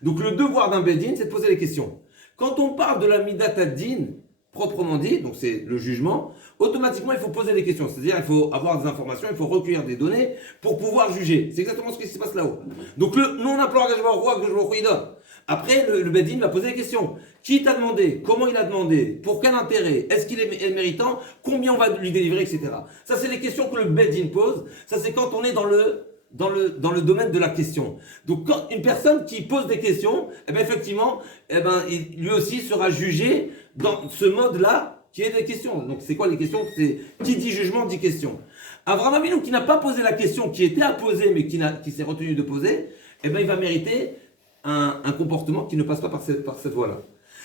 Donc le devoir d'un bedin, c'est de poser les questions. Quand on parle de la midat ad-din, proprement dit, donc c'est le jugement, automatiquement il faut poser des questions. C'est-à-dire il faut avoir des informations, il faut recueillir des données pour pouvoir juger. C'est exactement ce qui se passe là-haut. Donc nous on implore Akadosh Baruch Hu, il donne. Après, le Bedin va poser des questions. Qui t'a demandé? Comment il a demandé? Pour quel intérêt? Est-ce qu'il est méritant? Combien on va lui délivrer, etc. Ça, c'est les questions que le Bedin pose. Ça, c'est quand on est dans le dans le domaine de la question. Donc, quand une personne qui pose des questions, eh bien, effectivement, eh ben, lui aussi sera jugé dans ce mode-là qui est des questions. Donc, c'est quoi les questions? C'est qui dit jugement dit question. Abraham Avinu qui n'a pas posé la question qui était à poser, mais qui s'est retenu de poser, eh ben, il va mériter un comportement qui ne passe pas par cette voie-là.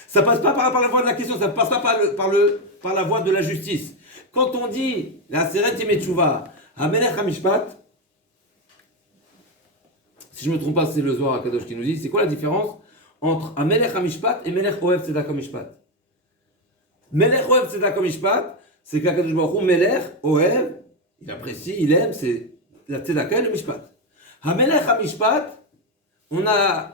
Ça passe pas par la voie de la question, ça passe pas par la voie de la justice. Quand on dit la Seret Yemetchouva, Hamelech Hamishpat, si je ne me trompe pas, c'est le Zohar HaKadosh qui nous dit, c'est quoi la différence entre Hamelech Hamishpat et Melech Ohev Tzedakah Mishpat? Melech Ohev Tzedakah Mishpat, c'est qu'HaKadosh Baruch Hu, Melech Ohev, il apprécie, il aime, c'est la Tzedakah et le Mishpat. Hamelech Hamishpat, on a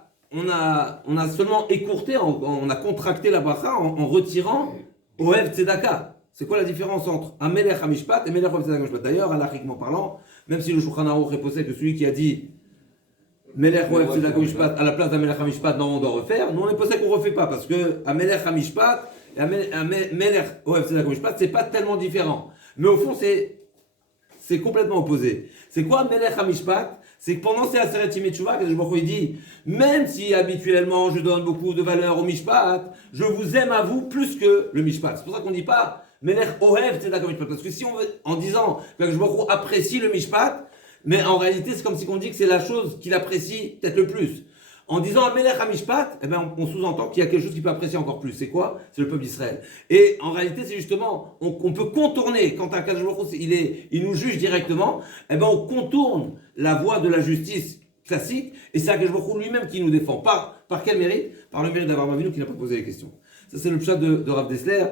seulement écourté, on a contracté la bracha en retirant Ohev Tzedakah. C'est quoi la différence entre Hamelech Hamishpat et Melech Ohev Tzedakah Mishpat? D'ailleurs, halachiquement parlant, même si le Shulchan Aruch est posé que celui qui a dit Melech Ohev Tzedakah Mishpat à la place d'Hamelech Hamishpat, non, on doit refaire. Nous, on est posé qu'on ne refait pas parce que Hamelech Hamishpat et Melech Ohev Tzedakah Mishpat, c'est pas tellement différent. Mais au fond, c'est complètement opposé. C'est quoi Melech Hamishpat? C'est que pendant ces Aseret Yemetchouva, Kadosh Baruch Hu il dit, même si habituellement je donne beaucoup de valeur au Mishpat, je vous aime à vous plus que le Mishpat. C'est pour ça qu'on ne dit pas Melech Ohev Tzedakah Mishpat. Parce que si on veut, en disant que Kadosh Baruch Hu apprécie le Mishpat, mais en réalité c'est comme si on dit que c'est la chose qu'il apprécie peut-être le plus. En disant Melech HaMishpat, eh ben on sous-entend qu'il y a quelque chose qu'il peut apprécier encore plus. C'est quoi? C'est le peuple d'Israël. Et en réalité, c'est justement, on peut contourner, quand un Kadosh Baruch Hu, il nous juge directement, eh ben on contourne la voie de la justice classique, et c'est Kadosh Baruch Hu lui-même qui nous défend. Par quel mérite? Par le mérite d'Avraham Avinu qui n'a pas posé les questions. Ça, c'est le pshat de Rav Dessler.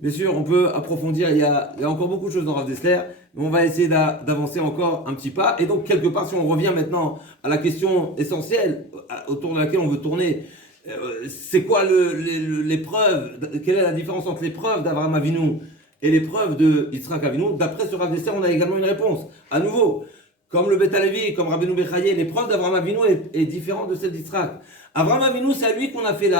Bien sûr, on peut approfondir, il y a encore beaucoup de choses dans Rav Dessler, mais on va essayer d'avancer encore un petit pas. Et donc, quelque part, si on revient maintenant à la question essentielle autour de laquelle on veut tourner, c'est quoi l'épreuve? Quelle est la différence entre l'épreuve d'Avraham Avinu et l'épreuve de Yitzhak Avinu? D'après ce Rav Dessler, on a également une réponse. À nouveau, comme le Beth Alevi, comme Rabbeinu Bechaye, l'épreuve d'Avraham Avinu est différente de celle d'Yitzhak. Avraham Avinu, c'est à lui qu'on a fait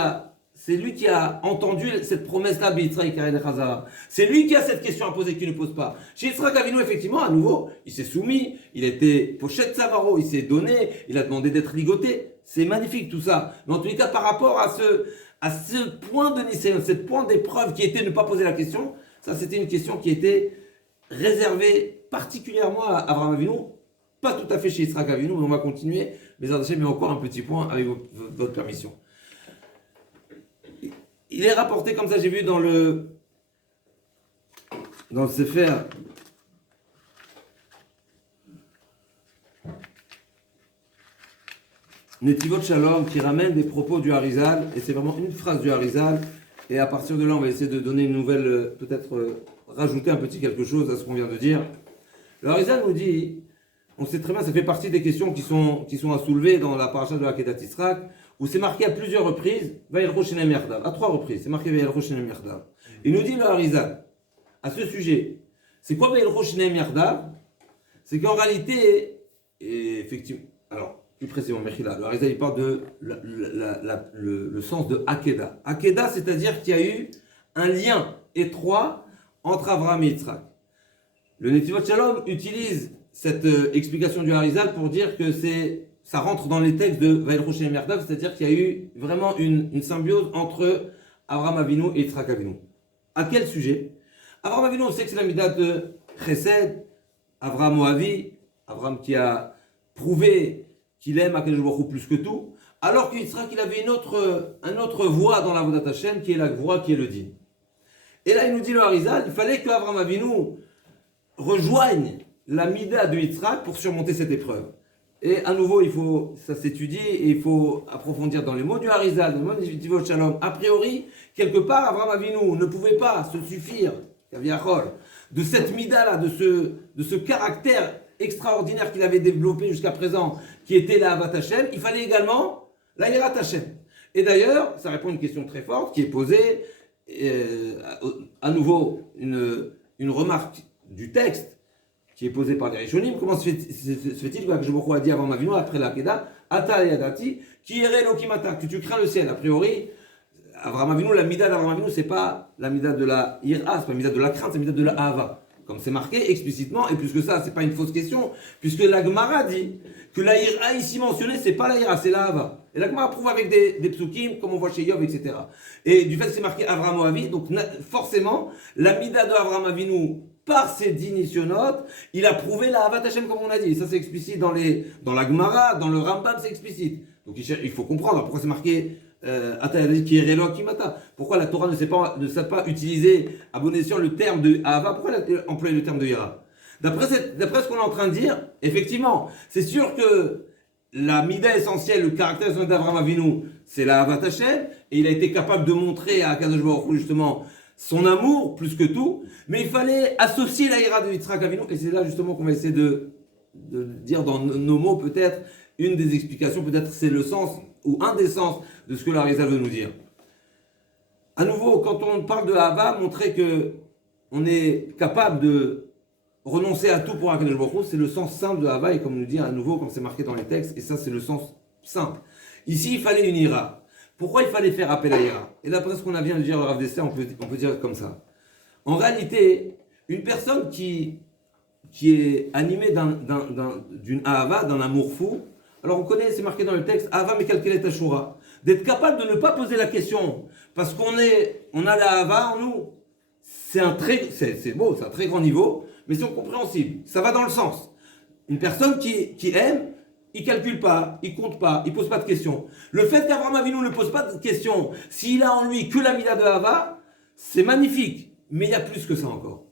c'est lui qui a entendu cette promesse-là, B'Yitzhak Karen Chazara. C'est lui qui a cette question à poser, qui ne pose pas. Chez Yitzhak Avinu, effectivement, à nouveau, il s'est soumis, il était pochette Savaro, il s'est donné, il a demandé d'être ligoté. C'est magnifique tout ça. Mais en tous les cas, par rapport à ce point de Nicéon, ce point d'épreuve qui était ne pas poser la question, ça c'était une question qui était réservée particulièrement à Avraham Avinu, pas tout à fait chez Yitzhak Avinu, mais on va continuer. Mais encore un petit point avec votre permission. Il est rapporté comme ça, j'ai vu dans le Sefer Netivot Shalom qui ramène des propos du Harizal, et c'est vraiment une phrase du Harizal, et à partir de là on va essayer de donner une nouvelle, peut-être rajouter un petit quelque chose à ce qu'on vient de dire. Le Harizal nous dit, on sait très bien, ça fait partie des questions qui sont à soulever dans la paracha de Akedat Yitzhak, où c'est marqué à plusieurs reprises, Vayelcho Shenem Yachdav, à 3 reprises, c'est marqué Vayelcho Shenem Yachdav. Il nous dit le Harizal, à ce sujet, c'est quoi Vayelcho Shenem Yachdav? C'est qu'en réalité, et effectivement, alors, plus précisément, Mechila, le Harizal il parle de le sens de Akeda. Akeda, c'est-à-dire qu'il y a eu un lien étroit entre Avraham et Yitzhak. Le Netivot Shalom utilise cette explication du Harizal pour dire que ça rentre dans les textes de Vayelcho Shenem Yachdav, c'est-à-dire qu'il y a eu vraiment une symbiose entre Avraham Avinu et Yitzhak Avinu. À quel sujet? Avraham Avinu, on sait que c'est la midah de Chesed, Avraham Oavi, Avraham qui a prouvé qu'il aime Akadosh Baruch Hu plus que tout, alors que Yitzhak il avait une autre voie dans la Avodat Hashem qui est la voie qui est le din. Et là il nous dit le Harizal, il fallait que Avraham Avinu rejoigne la midah de Yitzhak pour surmonter cette épreuve. Et à nouveau, ça s'étudie et il faut approfondir dans les mots du Harizal, dans les mots du Netivot Shalom. A priori, quelque part, Avraham Avinu ne pouvait pas se suffire, de cette midah-là, de ce caractère extraordinaire qu'il avait développé jusqu'à présent, qui était la Avat Hashem. Il fallait également la Yirat Hashem. Et d'ailleurs, ça répond à une question très forte qui est posée, à nouveau, une remarque du texte, qui est posé par les Rishonim. Comment se fait-il que je me a dit avant ma vie, après la Keda, Ata Yadati, qui irait l'Okimata, que tu crains le ciel? A priori, Avraham Avinu, la mida d'Avraham Avinu, c'est pas la mida de la ira, c'est pas la mida de la crainte, c'est la mida de la hava. comme c'est marqué explicitement, et plus que ça, c'est pas une fausse question, puisque la Gemara dit que la ira ici mentionnée, c'est pas la ira, c'est la hava. Et la Gemara prouve avec des psukim, comme on voit chez Yov, etc. Et du fait que c'est marqué Avraham Avinu, donc forcément, la mida de Avraham Avinu, par ses dinitionnotes, il a prouvé la Havat Hashem comme on a dit. Et ça c'est explicite dans la Gemara, dans le Rambam c'est explicite. Donc il faut comprendre pourquoi c'est marqué Kimata. Pourquoi la Torah ne sait pas utiliser à bon escient le terme de Hava. Pourquoi elle a employé le terme de Ira? D'après ce qu'on est en train de dire, effectivement, c'est sûr que la mida essentielle, le caractère essentiel d'Avraham Avinu, c'est la Havat Hashem, et il a été capable de montrer à Kadosh Baruch Hu justement son amour plus que tout, mais il fallait associer la ira de Yitzhak Avinu, et c'est là justement qu'on va essayer de dire dans nos mots peut-être une des explications, peut-être c'est le sens ou un des sens de ce que l'Arizal veut nous dire. À nouveau, quand on parle de Hava, montrer que on est capable de renoncer à tout pour Akadosh Baruch Hu, c'est le sens simple de Hava, et comme nous dit à nouveau, comme c'est marqué dans les textes, et ça c'est le sens simple. Ici, il fallait une ira. Pourquoi il fallait faire appel à ira? Et d'après ce qu'on a vient de dire au Rav Dessler, on peut dire comme ça. En réalité, une personne qui est animée d'une ahava, d'un amour fou, alors on connaît, c'est marqué dans le texte, ahava mekalkelet ashura, d'être capable de ne pas poser la question, parce qu'on a la ahava en nous, c'est beau, c'est un très grand niveau, mais c'est compréhensible, ça va dans le sens. Une personne qui aime, il calcule pas, il compte pas, il pose pas de questions. Le fait qu'Avraham Avinu ne pose pas de questions, s'il a en lui que la mida de Hava, c'est magnifique. Mais il y a plus que ça encore.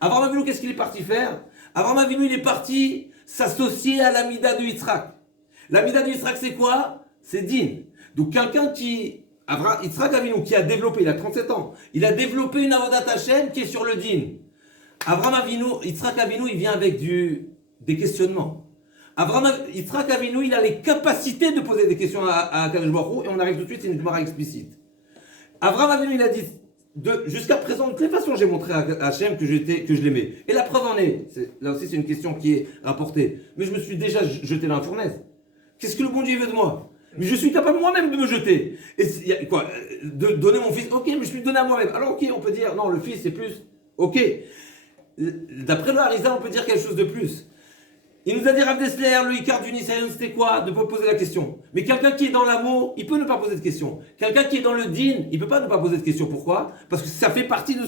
Avraham Avinu, qu'est-ce qu'il est parti faire? Avraham Avinu, il est parti s'associer à la mida de Yitzhak. La mida de Yitzhak, c'est quoi? C'est Din. Donc quelqu'un Yitzhak Avinu, qui a développé, il a 37 ans, il a développé une avodat Hashem qui est sur le Din. Yitzhak Avinu, il vient avec des questionnements. Yitzhak Avinu, il a les capacités de poser des questions à Kadosh Baruch Hu, et on arrive tout de suite, c'est une Gemara explicite. Avraham Avinu, il a dit, jusqu'à présent, de toute façon, j'ai montré à Hachem que je l'aimais. Et la preuve en est, là aussi c'est une question qui est rapportée, mais je me suis déjà jeté dans la fournaise. Qu'est-ce que le bon Dieu veut de moi? Mais je suis capable moi-même de me jeter. Et quoi, de donner mon fils, ok, mais je suis donné à moi-même. Alors ok, on peut dire, non, le fils c'est plus, ok. D'après le Harizal, on peut dire quelque chose de plus. Il nous a dit Rav Dessler, le Icar du Nisayon, c'était quoi? De ne pas poser la question. Mais quelqu'un qui est dans l'amour, il peut ne pas poser de question. Quelqu'un qui est dans le din, il ne peut pas ne pas poser de question. Pourquoi? Parce que ça fait partie de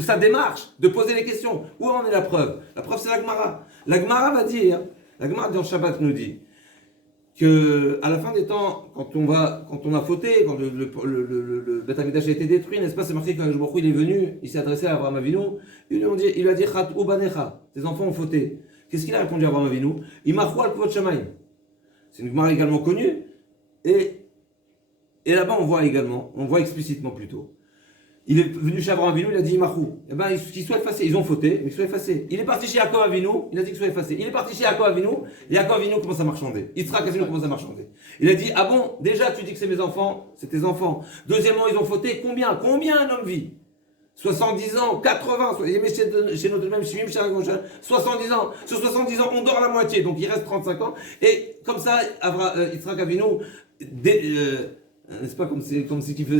sa démarche, de poser les questions. Où en est la preuve? La preuve, c'est la Gemara. La Gemara va dire, la Gemara dans Shabbat nous dit, que à la fin des temps, quand on a fauté, quand le Beth Amikdash a été détruit, n'est-ce pas, c'est marqué que quand Baruch Hu, il est venu, il s'est adressé à Avraham Avinu, il lui a dit Chat ou banecha, tes enfants ont fauté. Qu'est-ce qu'il a répondu à Avraham Avinu? Imachou al kvod shamayim. C'est une Gemara également connue, et là-bas on voit explicitement plutôt. Il est venu chez Avraham Avinu, il a dit Imachou. Eh ben, qu'ils soient effacés. Ils ont fauté, mais qu'ils soient effacés. Il est parti chez Yaakov Avinu, il a dit qu'ils soient effacés. Il est parti chez Yaakov Avinu, et Yaakov Avinu commence à marchander. Yitzhak Avinu commence à marchander. Il a dit, ah bon, déjà tu dis que c'est mes enfants, c'est tes enfants. Deuxièmement, ils ont fauté. Combien un homme vit? 70 ans, 80, chez notre même chimie, 70 ans. Sur 70 ans, on dort la moitié, donc il reste 35 ans. Et comme ça, Yitzhak Avinu, n'est-ce pas, comme si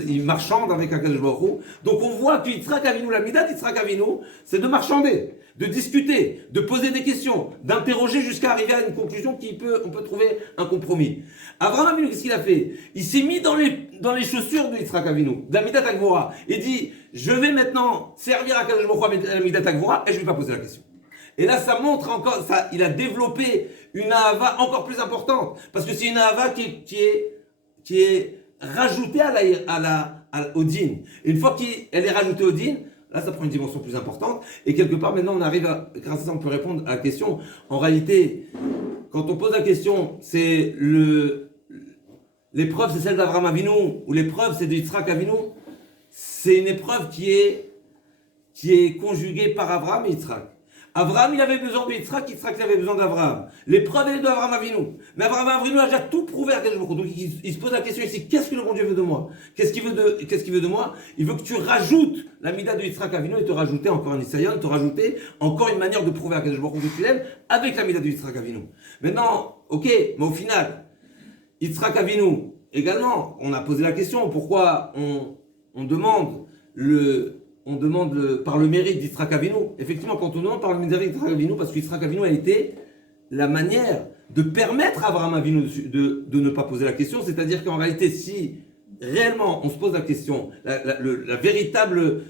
il marchande avec Akadosh Baruch Hu. Donc on voit que Yitzhak Avinu, la midat Yitzhak Avinu, c'est de marchander, de discuter, de poser des questions, d'interroger jusqu'à arriver à une conclusion on peut trouver un compromis. Avraham Avinu, qu'est-ce qu'il a fait? Il s'est mis dans les chaussures de Yitzhak Avinu, de la midat Agvora, et dit, je vais maintenant servir Akadosh Baruch Hu avec la midat Agvora, et je ne vais pas poser la question. Et là, ça montre encore, il a développé une ahava encore plus importante, parce que c'est une ahava qui est rajoutée au din. Et une fois qu'elle est rajoutée au din, là ça prend une dimension plus importante. Et quelque part maintenant on arrive grâce à ça on peut répondre à la question. En réalité, quand on pose la question, c'est l'épreuve c'est celle d'Avraham Avinu, ou l'épreuve c'est de Yitzhak Avinu. C'est une épreuve qui est conjuguée par Avraham et Yitzhak. Avraham, il avait besoin de Yitzhak, Yitzhak, il avait besoin d'Avraham. L'épreuve, elle est d'Avraham Avinu. Mais Avraham Avinu a déjà tout prouvé à Kadosh Baruch Hu. Donc, il se pose la question ici, qu'est-ce que le bon Dieu veut de moi? Qu'est-ce qu'il veut de moi? Il veut que tu rajoutes la mida de Yitzhak Avinu et te rajouter encore un Nisayon, te rajouter encore une manière de prouver à Kadosh Baruch Hu que tu l'aimes avec la mida de Yitzhak Avinu. Maintenant, ok, mais au final, Yitzhak Avinu, également, on a posé la question, pourquoi on demande on demande par le mérite d'Yitzhak Avinu. Effectivement, quand on demande par le mérite d'Yitzhak Avinu, parce qu'Yitzhak Avinu a été la manière de permettre à Abraham Avinu de ne pas poser la question, c'est-à-dire qu'en réalité, si réellement on se pose la question, la véritable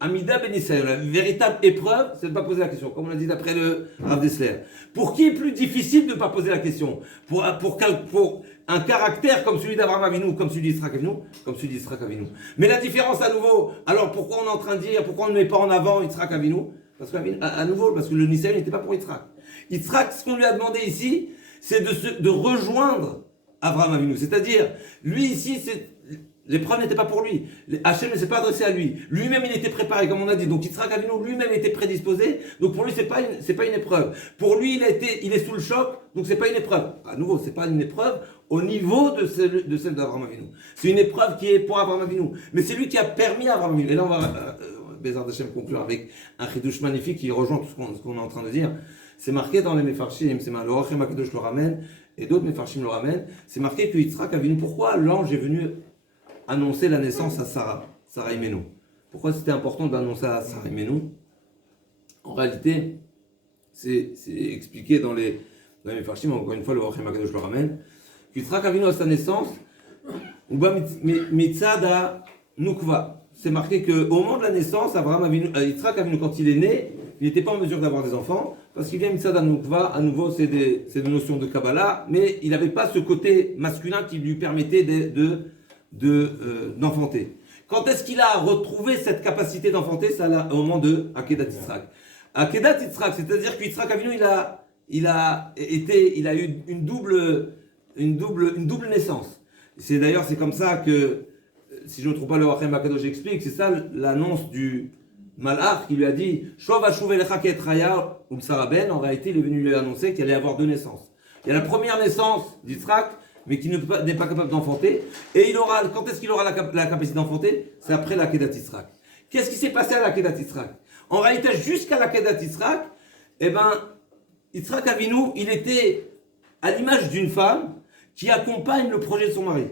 Amida Ben Israël, la véritable épreuve, c'est de ne pas poser la question, comme on l'a dit d'après le Rav Dessler. Pour qui est plus difficile de ne pas poser la question? Pour un caractère comme celui d'Abraham Avinu, comme celui d'Yitzhak Avinu, comme celui d'Yitzhak Avinu. Mais la différence à nouveau, alors pourquoi on est en train de dire, pourquoi on ne met pas en avant Yitzhak Avinu? Parce qu'à nouveau, parce que le Nisaïon n'était pas pour Yitzhak. Yitzhak, ce qu'on lui a demandé ici, c'est de rejoindre Abraham Avinu. C'est-à-dire, lui ici, l'épreuve n'était pas pour lui. Hachem ne s'est pas adressé à lui. Lui-même, il était préparé, comme on a dit. Donc, Yitzhak Avinu lui-même était prédisposé. Donc, pour lui, c'est pas une épreuve. Pour lui, il est sous le choc. Donc, c'est pas une épreuve. À nouveau, c'est pas une épreuve au niveau de celle d'Abraham Avinu. C'est une épreuve qui est pour Abraham Avinu. Mais c'est lui qui a permis à Abraham Avinu. Et là, on va, Bézard Hachem, conclure avec un chidouche magnifique qui rejoint tout ce qu'on est en train de dire. C'est marqué dans les Mefarshim, c'est le Rochem HaKadosh le ramène, et d'autres Mefarshim le ramènent. C'est marqué que Yitzhak Avinu, pourquoi l'ange est venu annoncer la naissance à Sarah Imenu? Pourquoi c'était important d'annoncer à Sarah Imenu? En réalité, c'est expliqué dans les Mefarshim, encore une fois, le Rochem HaKadosh le ramène, qu'Yitzhak Avinu à sa naissance, Mitzada Nukva. C'est marqué qu'au moment de la naissance, Yitzhak Avinu, quand il est né, il n'était pas en mesure d'avoir des enfants, parce qu'il vient Mitzada Nukva, à nouveau c'est des notions de Kabbalah, mais il n'avait pas ce côté masculin qui lui permettait d'enfanter. Quand est-ce qu'il a retrouvé cette capacité d'enfanter? C'est au moment de Akedat Yitzhak. Akedat Yitzhak, c'est-à-dire que Yitzhak Avinu, il a eu une double naissance. C'est comme ça que, si je ne me trompe pas, le Rachem HaKadosh explique, c'est ça l'annonce du Malach qui lui a dit Shov Ashuv Elecha Ket Raya ou Saraben. En réalité, il est venu lui annoncer qu'il allait avoir deux naissances. Il y a la première naissance d'Yitzhak, mais qui n'est pas capable d'enfanter. Et quand est-ce qu'il aura la capacité d'enfanter? C'est après la Kedat Yitzhak. Qu'est-ce qui s'est passé à la Kedat Yitzhak? En réalité, jusqu'à la Kedat Yitzhak, Yitzhak Avinu, il était à l'image d'une femme qui accompagne le projet de son mari.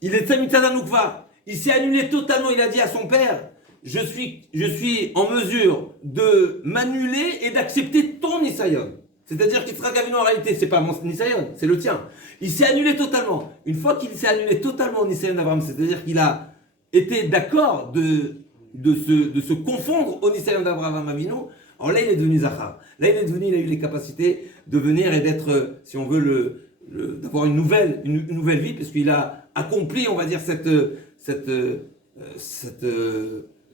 Il est Mitzada Nukva. Il s'est annulé totalement. Il a dit à son père, je suis en mesure de m'annuler et d'accepter ton Nisayon. C'est-à-dire qu'Yitzhak Avinu, en réalité, c'est pas mon Nisayon, c'est le tien. Il s'est annulé totalement. Une fois qu'il s'est annulé totalement au Nisayon d'Abraham, c'est-à-dire qu'il a été d'accord de se confondre au Nisayon d'Abraham Avinu, alors là, il est devenu Zachar. Là, il a eu les capacités de venir et d'être, si on veut, d'avoir une nouvelle vie, puisqu'il a accompli, on va dire, cette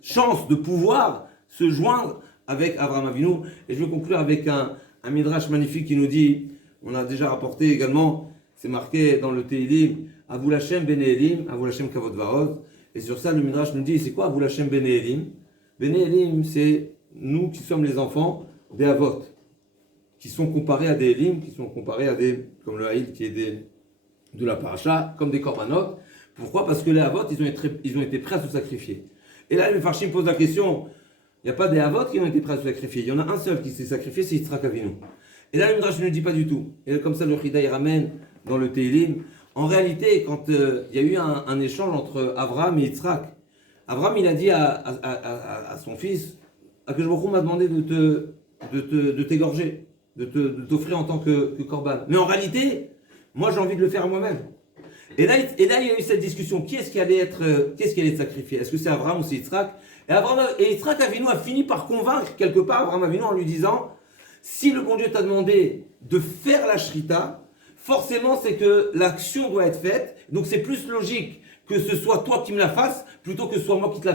chance de pouvoir se joindre avec Abraham Avinu. Et je vais conclure avec un midrash magnifique qui nous dit, on a déjà rapporté également, c'est marqué dans le Teilim, Avou Lashem Bene Elim, Avou Lashem Kavod Varod. Et sur ça, le midrash nous dit, c'est quoi Avou Lashem Bene Elim? Bene Elim, c'est nous qui sommes les enfants des Avot, qui sont comparés à des Elim, qui sont comparés à comme le Haïl qui est de la paracha, comme des korbanot. Pourquoi? Parce que les Avot, ils ont été prêts à se sacrifier. Et là, le Farshim pose la question, il n'y a pas des Avot qui ont été prêts à se sacrifier. Il y en a un seul qui s'est sacrifié, c'est Yitzhak Avinu. Et là, le Midrash ne le dit pas du tout. Et comme ça, le Chida, il ramène dans le Teilim. En réalité, quand il y a eu un échange entre Abraham et Yitzhak, Abraham, il a dit à son fils, Akadosh Baruch Hu m'a demandé de t'égorger, de t'offrir en tant que korban. Mais en réalité, moi, j'ai envie de le faire moi-même. Et là, il y a eu cette discussion. Qui est-ce qui allait être sacrifié? Est-ce que c'est Abraham ou c'est Yitzhak? Et Yitzhak Avinu a fini par convaincre quelque part Abraham Avinu en lui disant, si le bon Dieu t'a demandé de faire la shrita, forcément c'est que l'action doit être faite. Donc c'est plus logique que ce soit toi qui me la fasses plutôt que ce soit moi qui te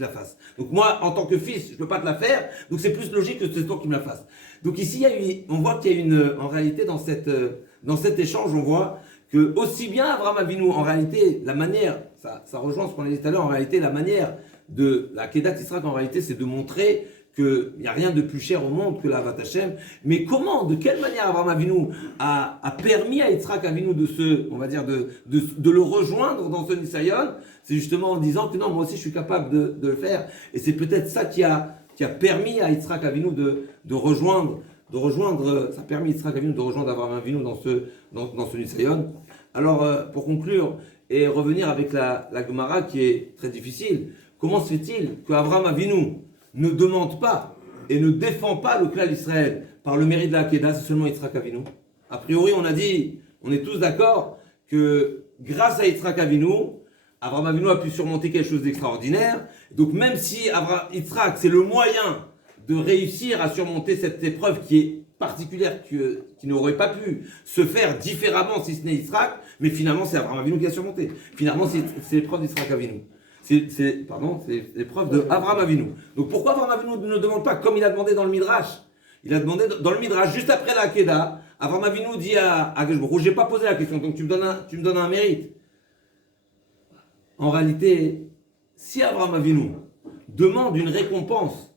la fasse. Donc moi, en tant que fils, je ne peux pas te la faire. Donc c'est plus logique que ce soit toi qui me la fasse. Donc ici, on voit qu'il y a en réalité dans cet échange, on voit que aussi bien Abraham Avinu, en réalité, la manière, ça rejoint ce qu'on a dit tout à l'heure, en réalité, la manière de la Kedat Yitzhak, en réalité, c'est de montrer qu'il n'y a rien de plus cher au monde que la Avat Hashem. Mais comment, de quelle manière Abraham Avinu a permis à Yitzhak Avinu de le rejoindre dans ce Nisayon? C'est justement en disant que non, moi aussi je suis capable de le faire. Et c'est peut-être ça qui a permis à Yitzhak Avinu de rejoindre, ça a permis à Yitzhak Avinu de rejoindre Abraham Avinu dans ce Nisayon. Alors, pour conclure et revenir avec la Gemara qui est très difficile, comment se fait-il qu'Abraham Avinu ne demande pas et ne défend pas le clan d'Israël par le mérite de la Hakeda, c'est seulement Yitzhak Avinu? A priori, on a dit, on est tous d'accord que grâce à Yitzhak Avinu, Abraham Avinu a pu surmonter quelque chose d'extraordinaire. Donc même si Yitzhak, c'est le moyen de réussir à surmonter cette épreuve qui est particulière, qui n'aurait pas pu se faire différemment si ce n'est Yitzhak, mais finalement c'est Abraham Avinu qui a surmonté. Finalement c'est l'épreuve d'Yitzhak Avinu. C'est l'épreuve de Abraham Avinu. Donc pourquoi Abraham Avinu ne demande pas comme il a demandé dans le Midrash? Il a demandé dans le Midrash, juste après la Hakeda, Abraham Avinu dit à Akadosh Baruch Hu, je n'ai pas posé la question, donc tu me donnes un mérite. En réalité, si Abraham Avinu demande une récompense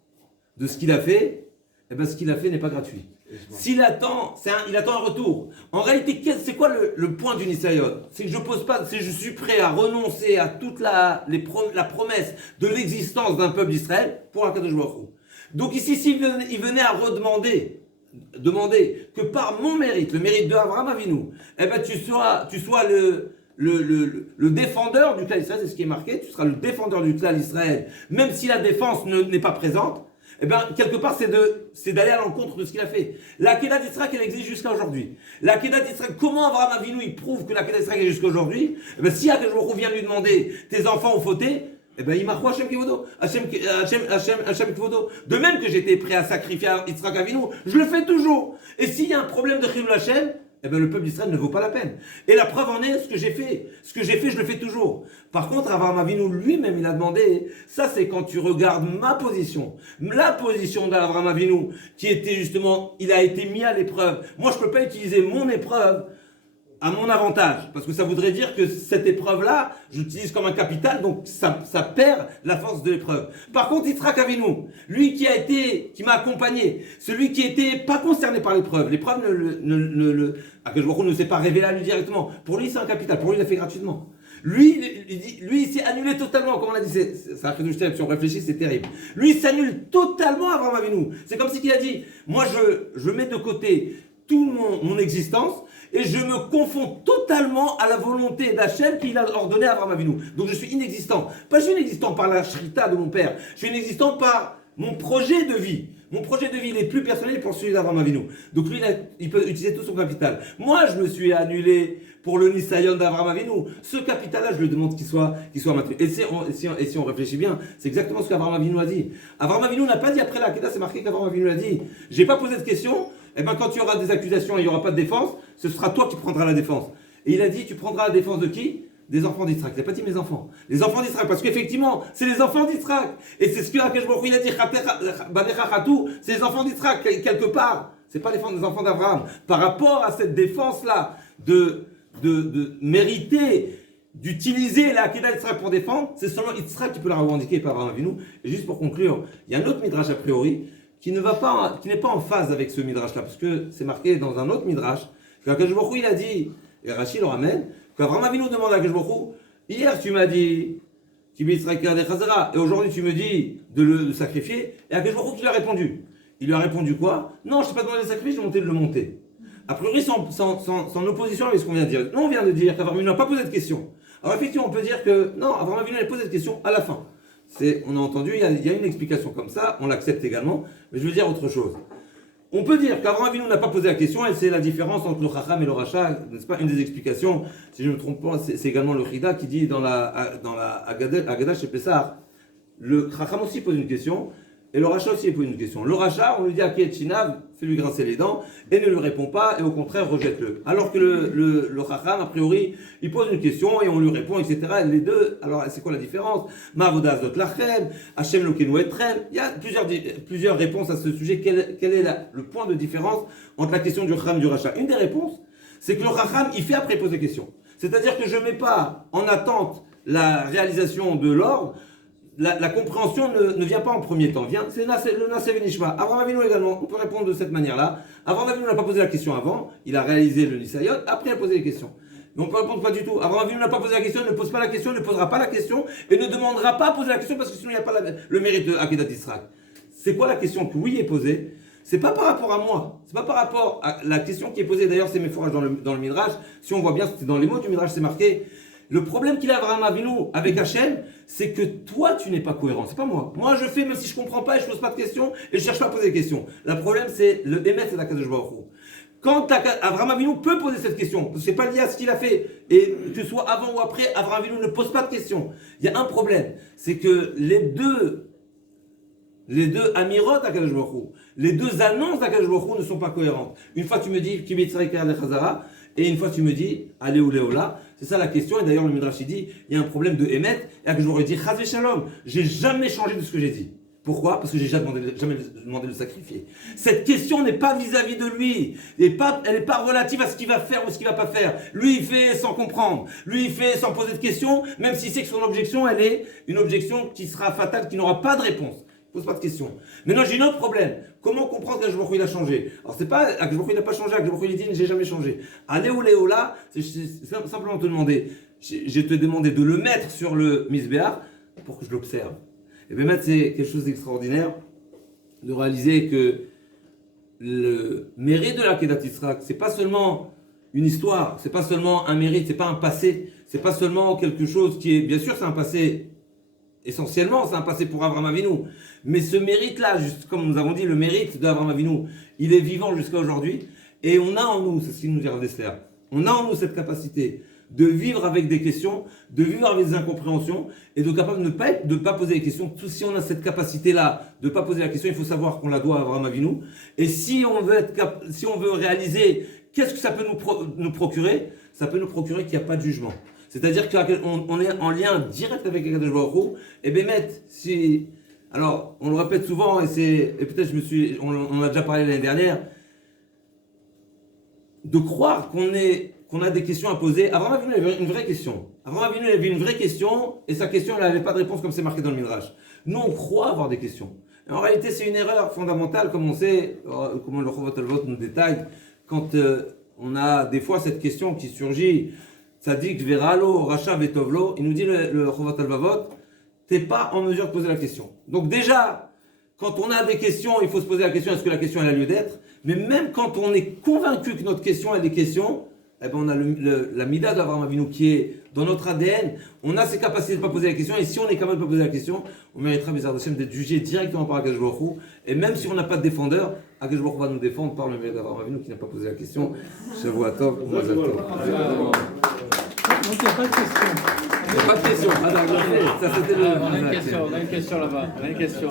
de ce qu'il a fait, eh ben ce qu'il a fait n'est pas gratuit. S'il attend, il attend un retour. En réalité, c'est quoi le point du Nisayon? C'est que je suis prêt à renoncer à toute la promesse de l'existence d'un peuple d'Israël pour Akadosh Baruch Hu. Donc ici, s'il venait à demander que par mon mérite, le mérite de Abraham Avinu, eh ben tu sois le défendeur du clan d'Israël, c'est ce qui est marqué, tu seras le défendeur du clan d'Israël, même si la défense n'est pas présente, eh bien, quelque part, c'est d'aller à l'encontre de ce qu'il a fait. La Hakeda d'Israël, elle existe jusqu'à aujourd'hui. La Hakeda d'Israël, comment Abraham Avinu, il prouve que la Hakeda d'Israël est jusqu'à aujourd'hui? Eh bien, si Akadosh Baruch Hu vient lui demander, tes enfants ont fauté, eh bien, il m'a Hashem Kivodo. Hashem Kivodo. De même que j'étais prêt à sacrifier Yitzhak Avinu, je le fais toujours. Et s'il y a un problème de Chilul Hashem, eh bien, le peuple d'Israël ne vaut pas la peine. Et la preuve en est ce que j'ai fait. Ce que j'ai fait, je le fais toujours. Par contre, Abraham Avinu lui-même, il a demandé, ça c'est quand tu regardes ma position, la position d'Abraham Avinu, qui était justement, il a été mis à l'épreuve. Moi, je ne peux pas utiliser mon épreuve à mon avantage, parce que ça voudrait dire que cette épreuve-là, j'utilise comme un capital, donc ça perd la force de l'épreuve. Par contre, Yitzhak Avinu, lui qui m'a accompagné, celui qui était pas concerné par l'épreuve Akadosh Baruch Hu ne s'est pas révélé à lui directement. Pour lui, c'est un capital, pour lui, il l'a fait gratuitement. Lui, il s'est annulé totalement, comme on a dit, c'est un crédit, si on réfléchit, c'est terrible. Lui, il s'annule totalement à Abraham Avinu. C'est comme si il a dit, moi, je mets de côté toute mon existence, et je me confonds totalement à la volonté d'Hachem qu'il a ordonné à Abraham Avinu. Donc je suis inexistant. Pas je suis inexistant par la shrita de mon père, je suis inexistant par mon projet de vie. Mon projet de vie, il est plus personnel pour celui d'Abraham Avinu. Donc lui, il peut utiliser tout son capital. Moi, je me suis annulé pour le Nisayon d'Abraham Avinu. Ce capital-là, je lui demande qu'il soit maintenu. Et si on réfléchit bien, c'est exactement ce qu'Abraham Avinu a dit. Abraham Avinu n'a pas dit après la Hakeda, c'est marqué qu'Abraham Avinu a dit, j'ai pas posé de question. Eh bien, quand il y aura des accusations et il n'y aura pas de défense, ce sera toi qui prendras la défense. Et il a dit, tu prendras la défense de qui? Des enfants d'Israël. Il n'a pas dit mes enfants. Les enfants d'Israël, parce qu'effectivement, c'est les enfants d'Israël. Et c'est ce que Akadosh Baruch Hu il a dit, c'est les enfants d'Israël, quelque part. C'est pas les enfants d'Abraham. Par rapport à cette défense-là, de mériter, d'utiliser la Hakeda d'Israël pour défendre, c'est seulement Israël qui peut la revendiquer par Abraham Avinu. Et juste pour conclure, il y a un autre midrash a priori, qui n'est pas en phase avec ce midrash-là, parce que c'est marqué dans un autre midrash, qu'Akadosh Baruch Hu il a dit, et Rachid le ramène, qu'Abraham Avinu demande à Akadosh Baruch Hu, hier tu m'as dit, et aujourd'hui tu me dis de le sacrifier, et Akadosh Baruch Hu qui lui a répondu. Il lui a répondu quoi? Non, je ne t'ai pas demandé de le sacrifier, je demandé de le monter. A priori, sans opposition avec ce qu'on vient de dire. Nous, on vient de dire qu'Abraham Avinu n'a pas posé de question. Alors effectivement, on peut dire que non, Abraham Avinu a posé de question à la fin. On a entendu, il y a une explication comme ça, on l'accepte également, mais je veux dire autre chose. On peut dire qu'Abraham Avinu n'a pas posé la question, et c'est la différence entre le Chacham et le Racha, n'est-ce pas? Une des explications, si je ne me trompe pas, c'est également le Chida qui dit dans la Agada chez Pessah, le Chacham aussi pose une question, et le Racha aussi pose une question. Le Racha, on lui dit à Kiet Shinav, fais-lui grincer les dents, et ne lui répond pas, et au contraire, rejette-le. Alors que le Chacham, a priori, il pose une question, et on lui répond, etc. Et les deux, alors c'est quoi la différence? Ma'avoda azot lachem, Hashem lokenu etrem. Il y a plusieurs réponses à ce sujet. Quel est le point de différence entre la question du Chacham et du Racha? Une des réponses, c'est que le Chacham, il fait après poser question. C'est-à-dire que je ne mets pas en attente la réalisation de l'ordre. La compréhension ne vient pas en premier temps. C'est le Naseh Venishma. Abraham Avinu également, on peut répondre de cette manière-là. Abraham Avinu n'a pas posé la question avant, il a réalisé le Nisayon, après il a posé les questions. Mais on ne peut répondre pas du tout. Abraham Avinu n'a pas posé la question, ne pose pas la question, ne posera pas la question, et ne demandera pas à poser la question parce que sinon il n'y a pas le mérite de Hakeda d'Israël. C'est quoi la question qui oui est posée? C'est pas par rapport à moi, c'est pas par rapport à la question qui est posée. D'ailleurs, c'est mes fourrages dans le Midrash. Si on voit bien, c'est dans les mots du Midrash, c'est marqué Le problème qu'il a Abraham Avinu avec Hachem, c'est que toi, tu n'es pas cohérent. C'est pas moi. Moi, je fais même si je comprends pas et je pose pas de questions et je cherche pas à poser des questions. Le problème, c'est le Emet et la Kadosh Baruch Hu. Quand Abraham Avinu peut poser cette question, parce que c'est pas lié à ce qu'il a fait, et que ce soit avant ou après, Abraham Avinu ne pose pas de questions. Il y a un problème, c'est que les deux amirot à Kadosh Baruch Hu, les deux annonces à Kadosh Baruch Hu ne sont pas cohérentes. Une fois tu me dis Ki Mitzrayim Chazara, et une fois tu me dis Allez ou Léola. C'est ça la question, et d'ailleurs le Midrash dit il y a un problème de Emet, et que je leur ai dit Chaz Shalom, j'ai jamais changé de ce que j'ai dit. Pourquoi? Parce que j'ai jamais demandé de le sacrifier. Cette question n'est pas vis-à-vis de lui. Elle n'est pas relative à ce qu'il va faire ou ce qu'il ne va pas faire. Lui, il fait sans comprendre. Lui, il fait sans poser de questions, même s'il sait que son objection, elle est une objection qui sera fatale, qui n'aura pas de réponse. Il ne pose pas de questions. Maintenant, j'ai un autre problème. Comment comprendre qu'Akadosh Baruch Hu il a changé? Alors, c'est pas Akadosh Baruch Hu il n'a pas changé. Akadosh Baruch Hu il dit j'ai jamais changé. Allez ou Léola, c'est simplement te demander. Je te demandé de le mettre sur le Misbéar pour que je l'observe. Et bien maintenant, c'est quelque chose d'extraordinaire de réaliser que le mérite de la Kedat Yitzhak, c'est pas seulement une histoire, c'est pas seulement un mérite, c'est pas un passé, c'est pas seulement quelque chose qui est, bien sûr, c'est un passé, essentiellement, c'est un passé pour Abraham Avinu, mais ce mérite-là, juste comme nous avons dit, le mérite d'Abraham Avinu, il est vivant jusqu'à aujourd'hui, et on a en nous, c'est ce qu'il nous dit Rav Dessler, on a en nous cette capacité de vivre avec des questions, de vivre avec des incompréhensions, et de capable de pas poser les questions. Tout si on a cette capacité-là de ne pas poser la question, il faut savoir qu'on la doit à Abraham Avinu. Et si on veut réaliser, qu'est-ce que ça peut nous procurer? Ça peut nous procurer qu'il n'y a pas de jugement. C'est-à-dire qu'on est en lien direct avec Akadosh Baruch Hu. Et bien, alors, on le répète souvent, et peut-être on a déjà parlé l'année dernière, de croire qu'on a des questions à poser. Abraham Avinu avait une vraie question. Abraham Avinu avait une vraie question, et sa question, elle n'avait pas de réponse comme c'est marqué dans le Midrash. Nous, on croit avoir des questions. Et en réalité, c'est une erreur fondamentale, comme on sait, comme le Chovot Halevavot nous détaille, quand on a des fois cette question qui surgit, Tzadik Veralo, Racha Vetovlo, il nous dit le Chovot Halevavot, t'es pas en mesure de poser la question. Donc déjà, quand on a des questions, il faut se poser la question, est-ce que la question elle a lieu d'être? Mais même quand on est convaincu que notre question est des questions, eh ben on a la mida d'Abraham Avinu qui est dans notre ADN, on a ces capacités de ne pas poser la question, et si on est capable de ne pas poser la question, on méritera Bezrat Hashem d'être jugé directement par Akadosh Baruch Hu, et même si on n'a pas de défendeur, Akadosh Baruch Hu va nous défendre par le mérite d'Abraham Avinu qui n'a pas posé la question. Shavua Tov, Mazal Tov. Donc il n'y a pas de question. Il n'y a pas de question. Ça c'était On a une question là-bas. On a une question.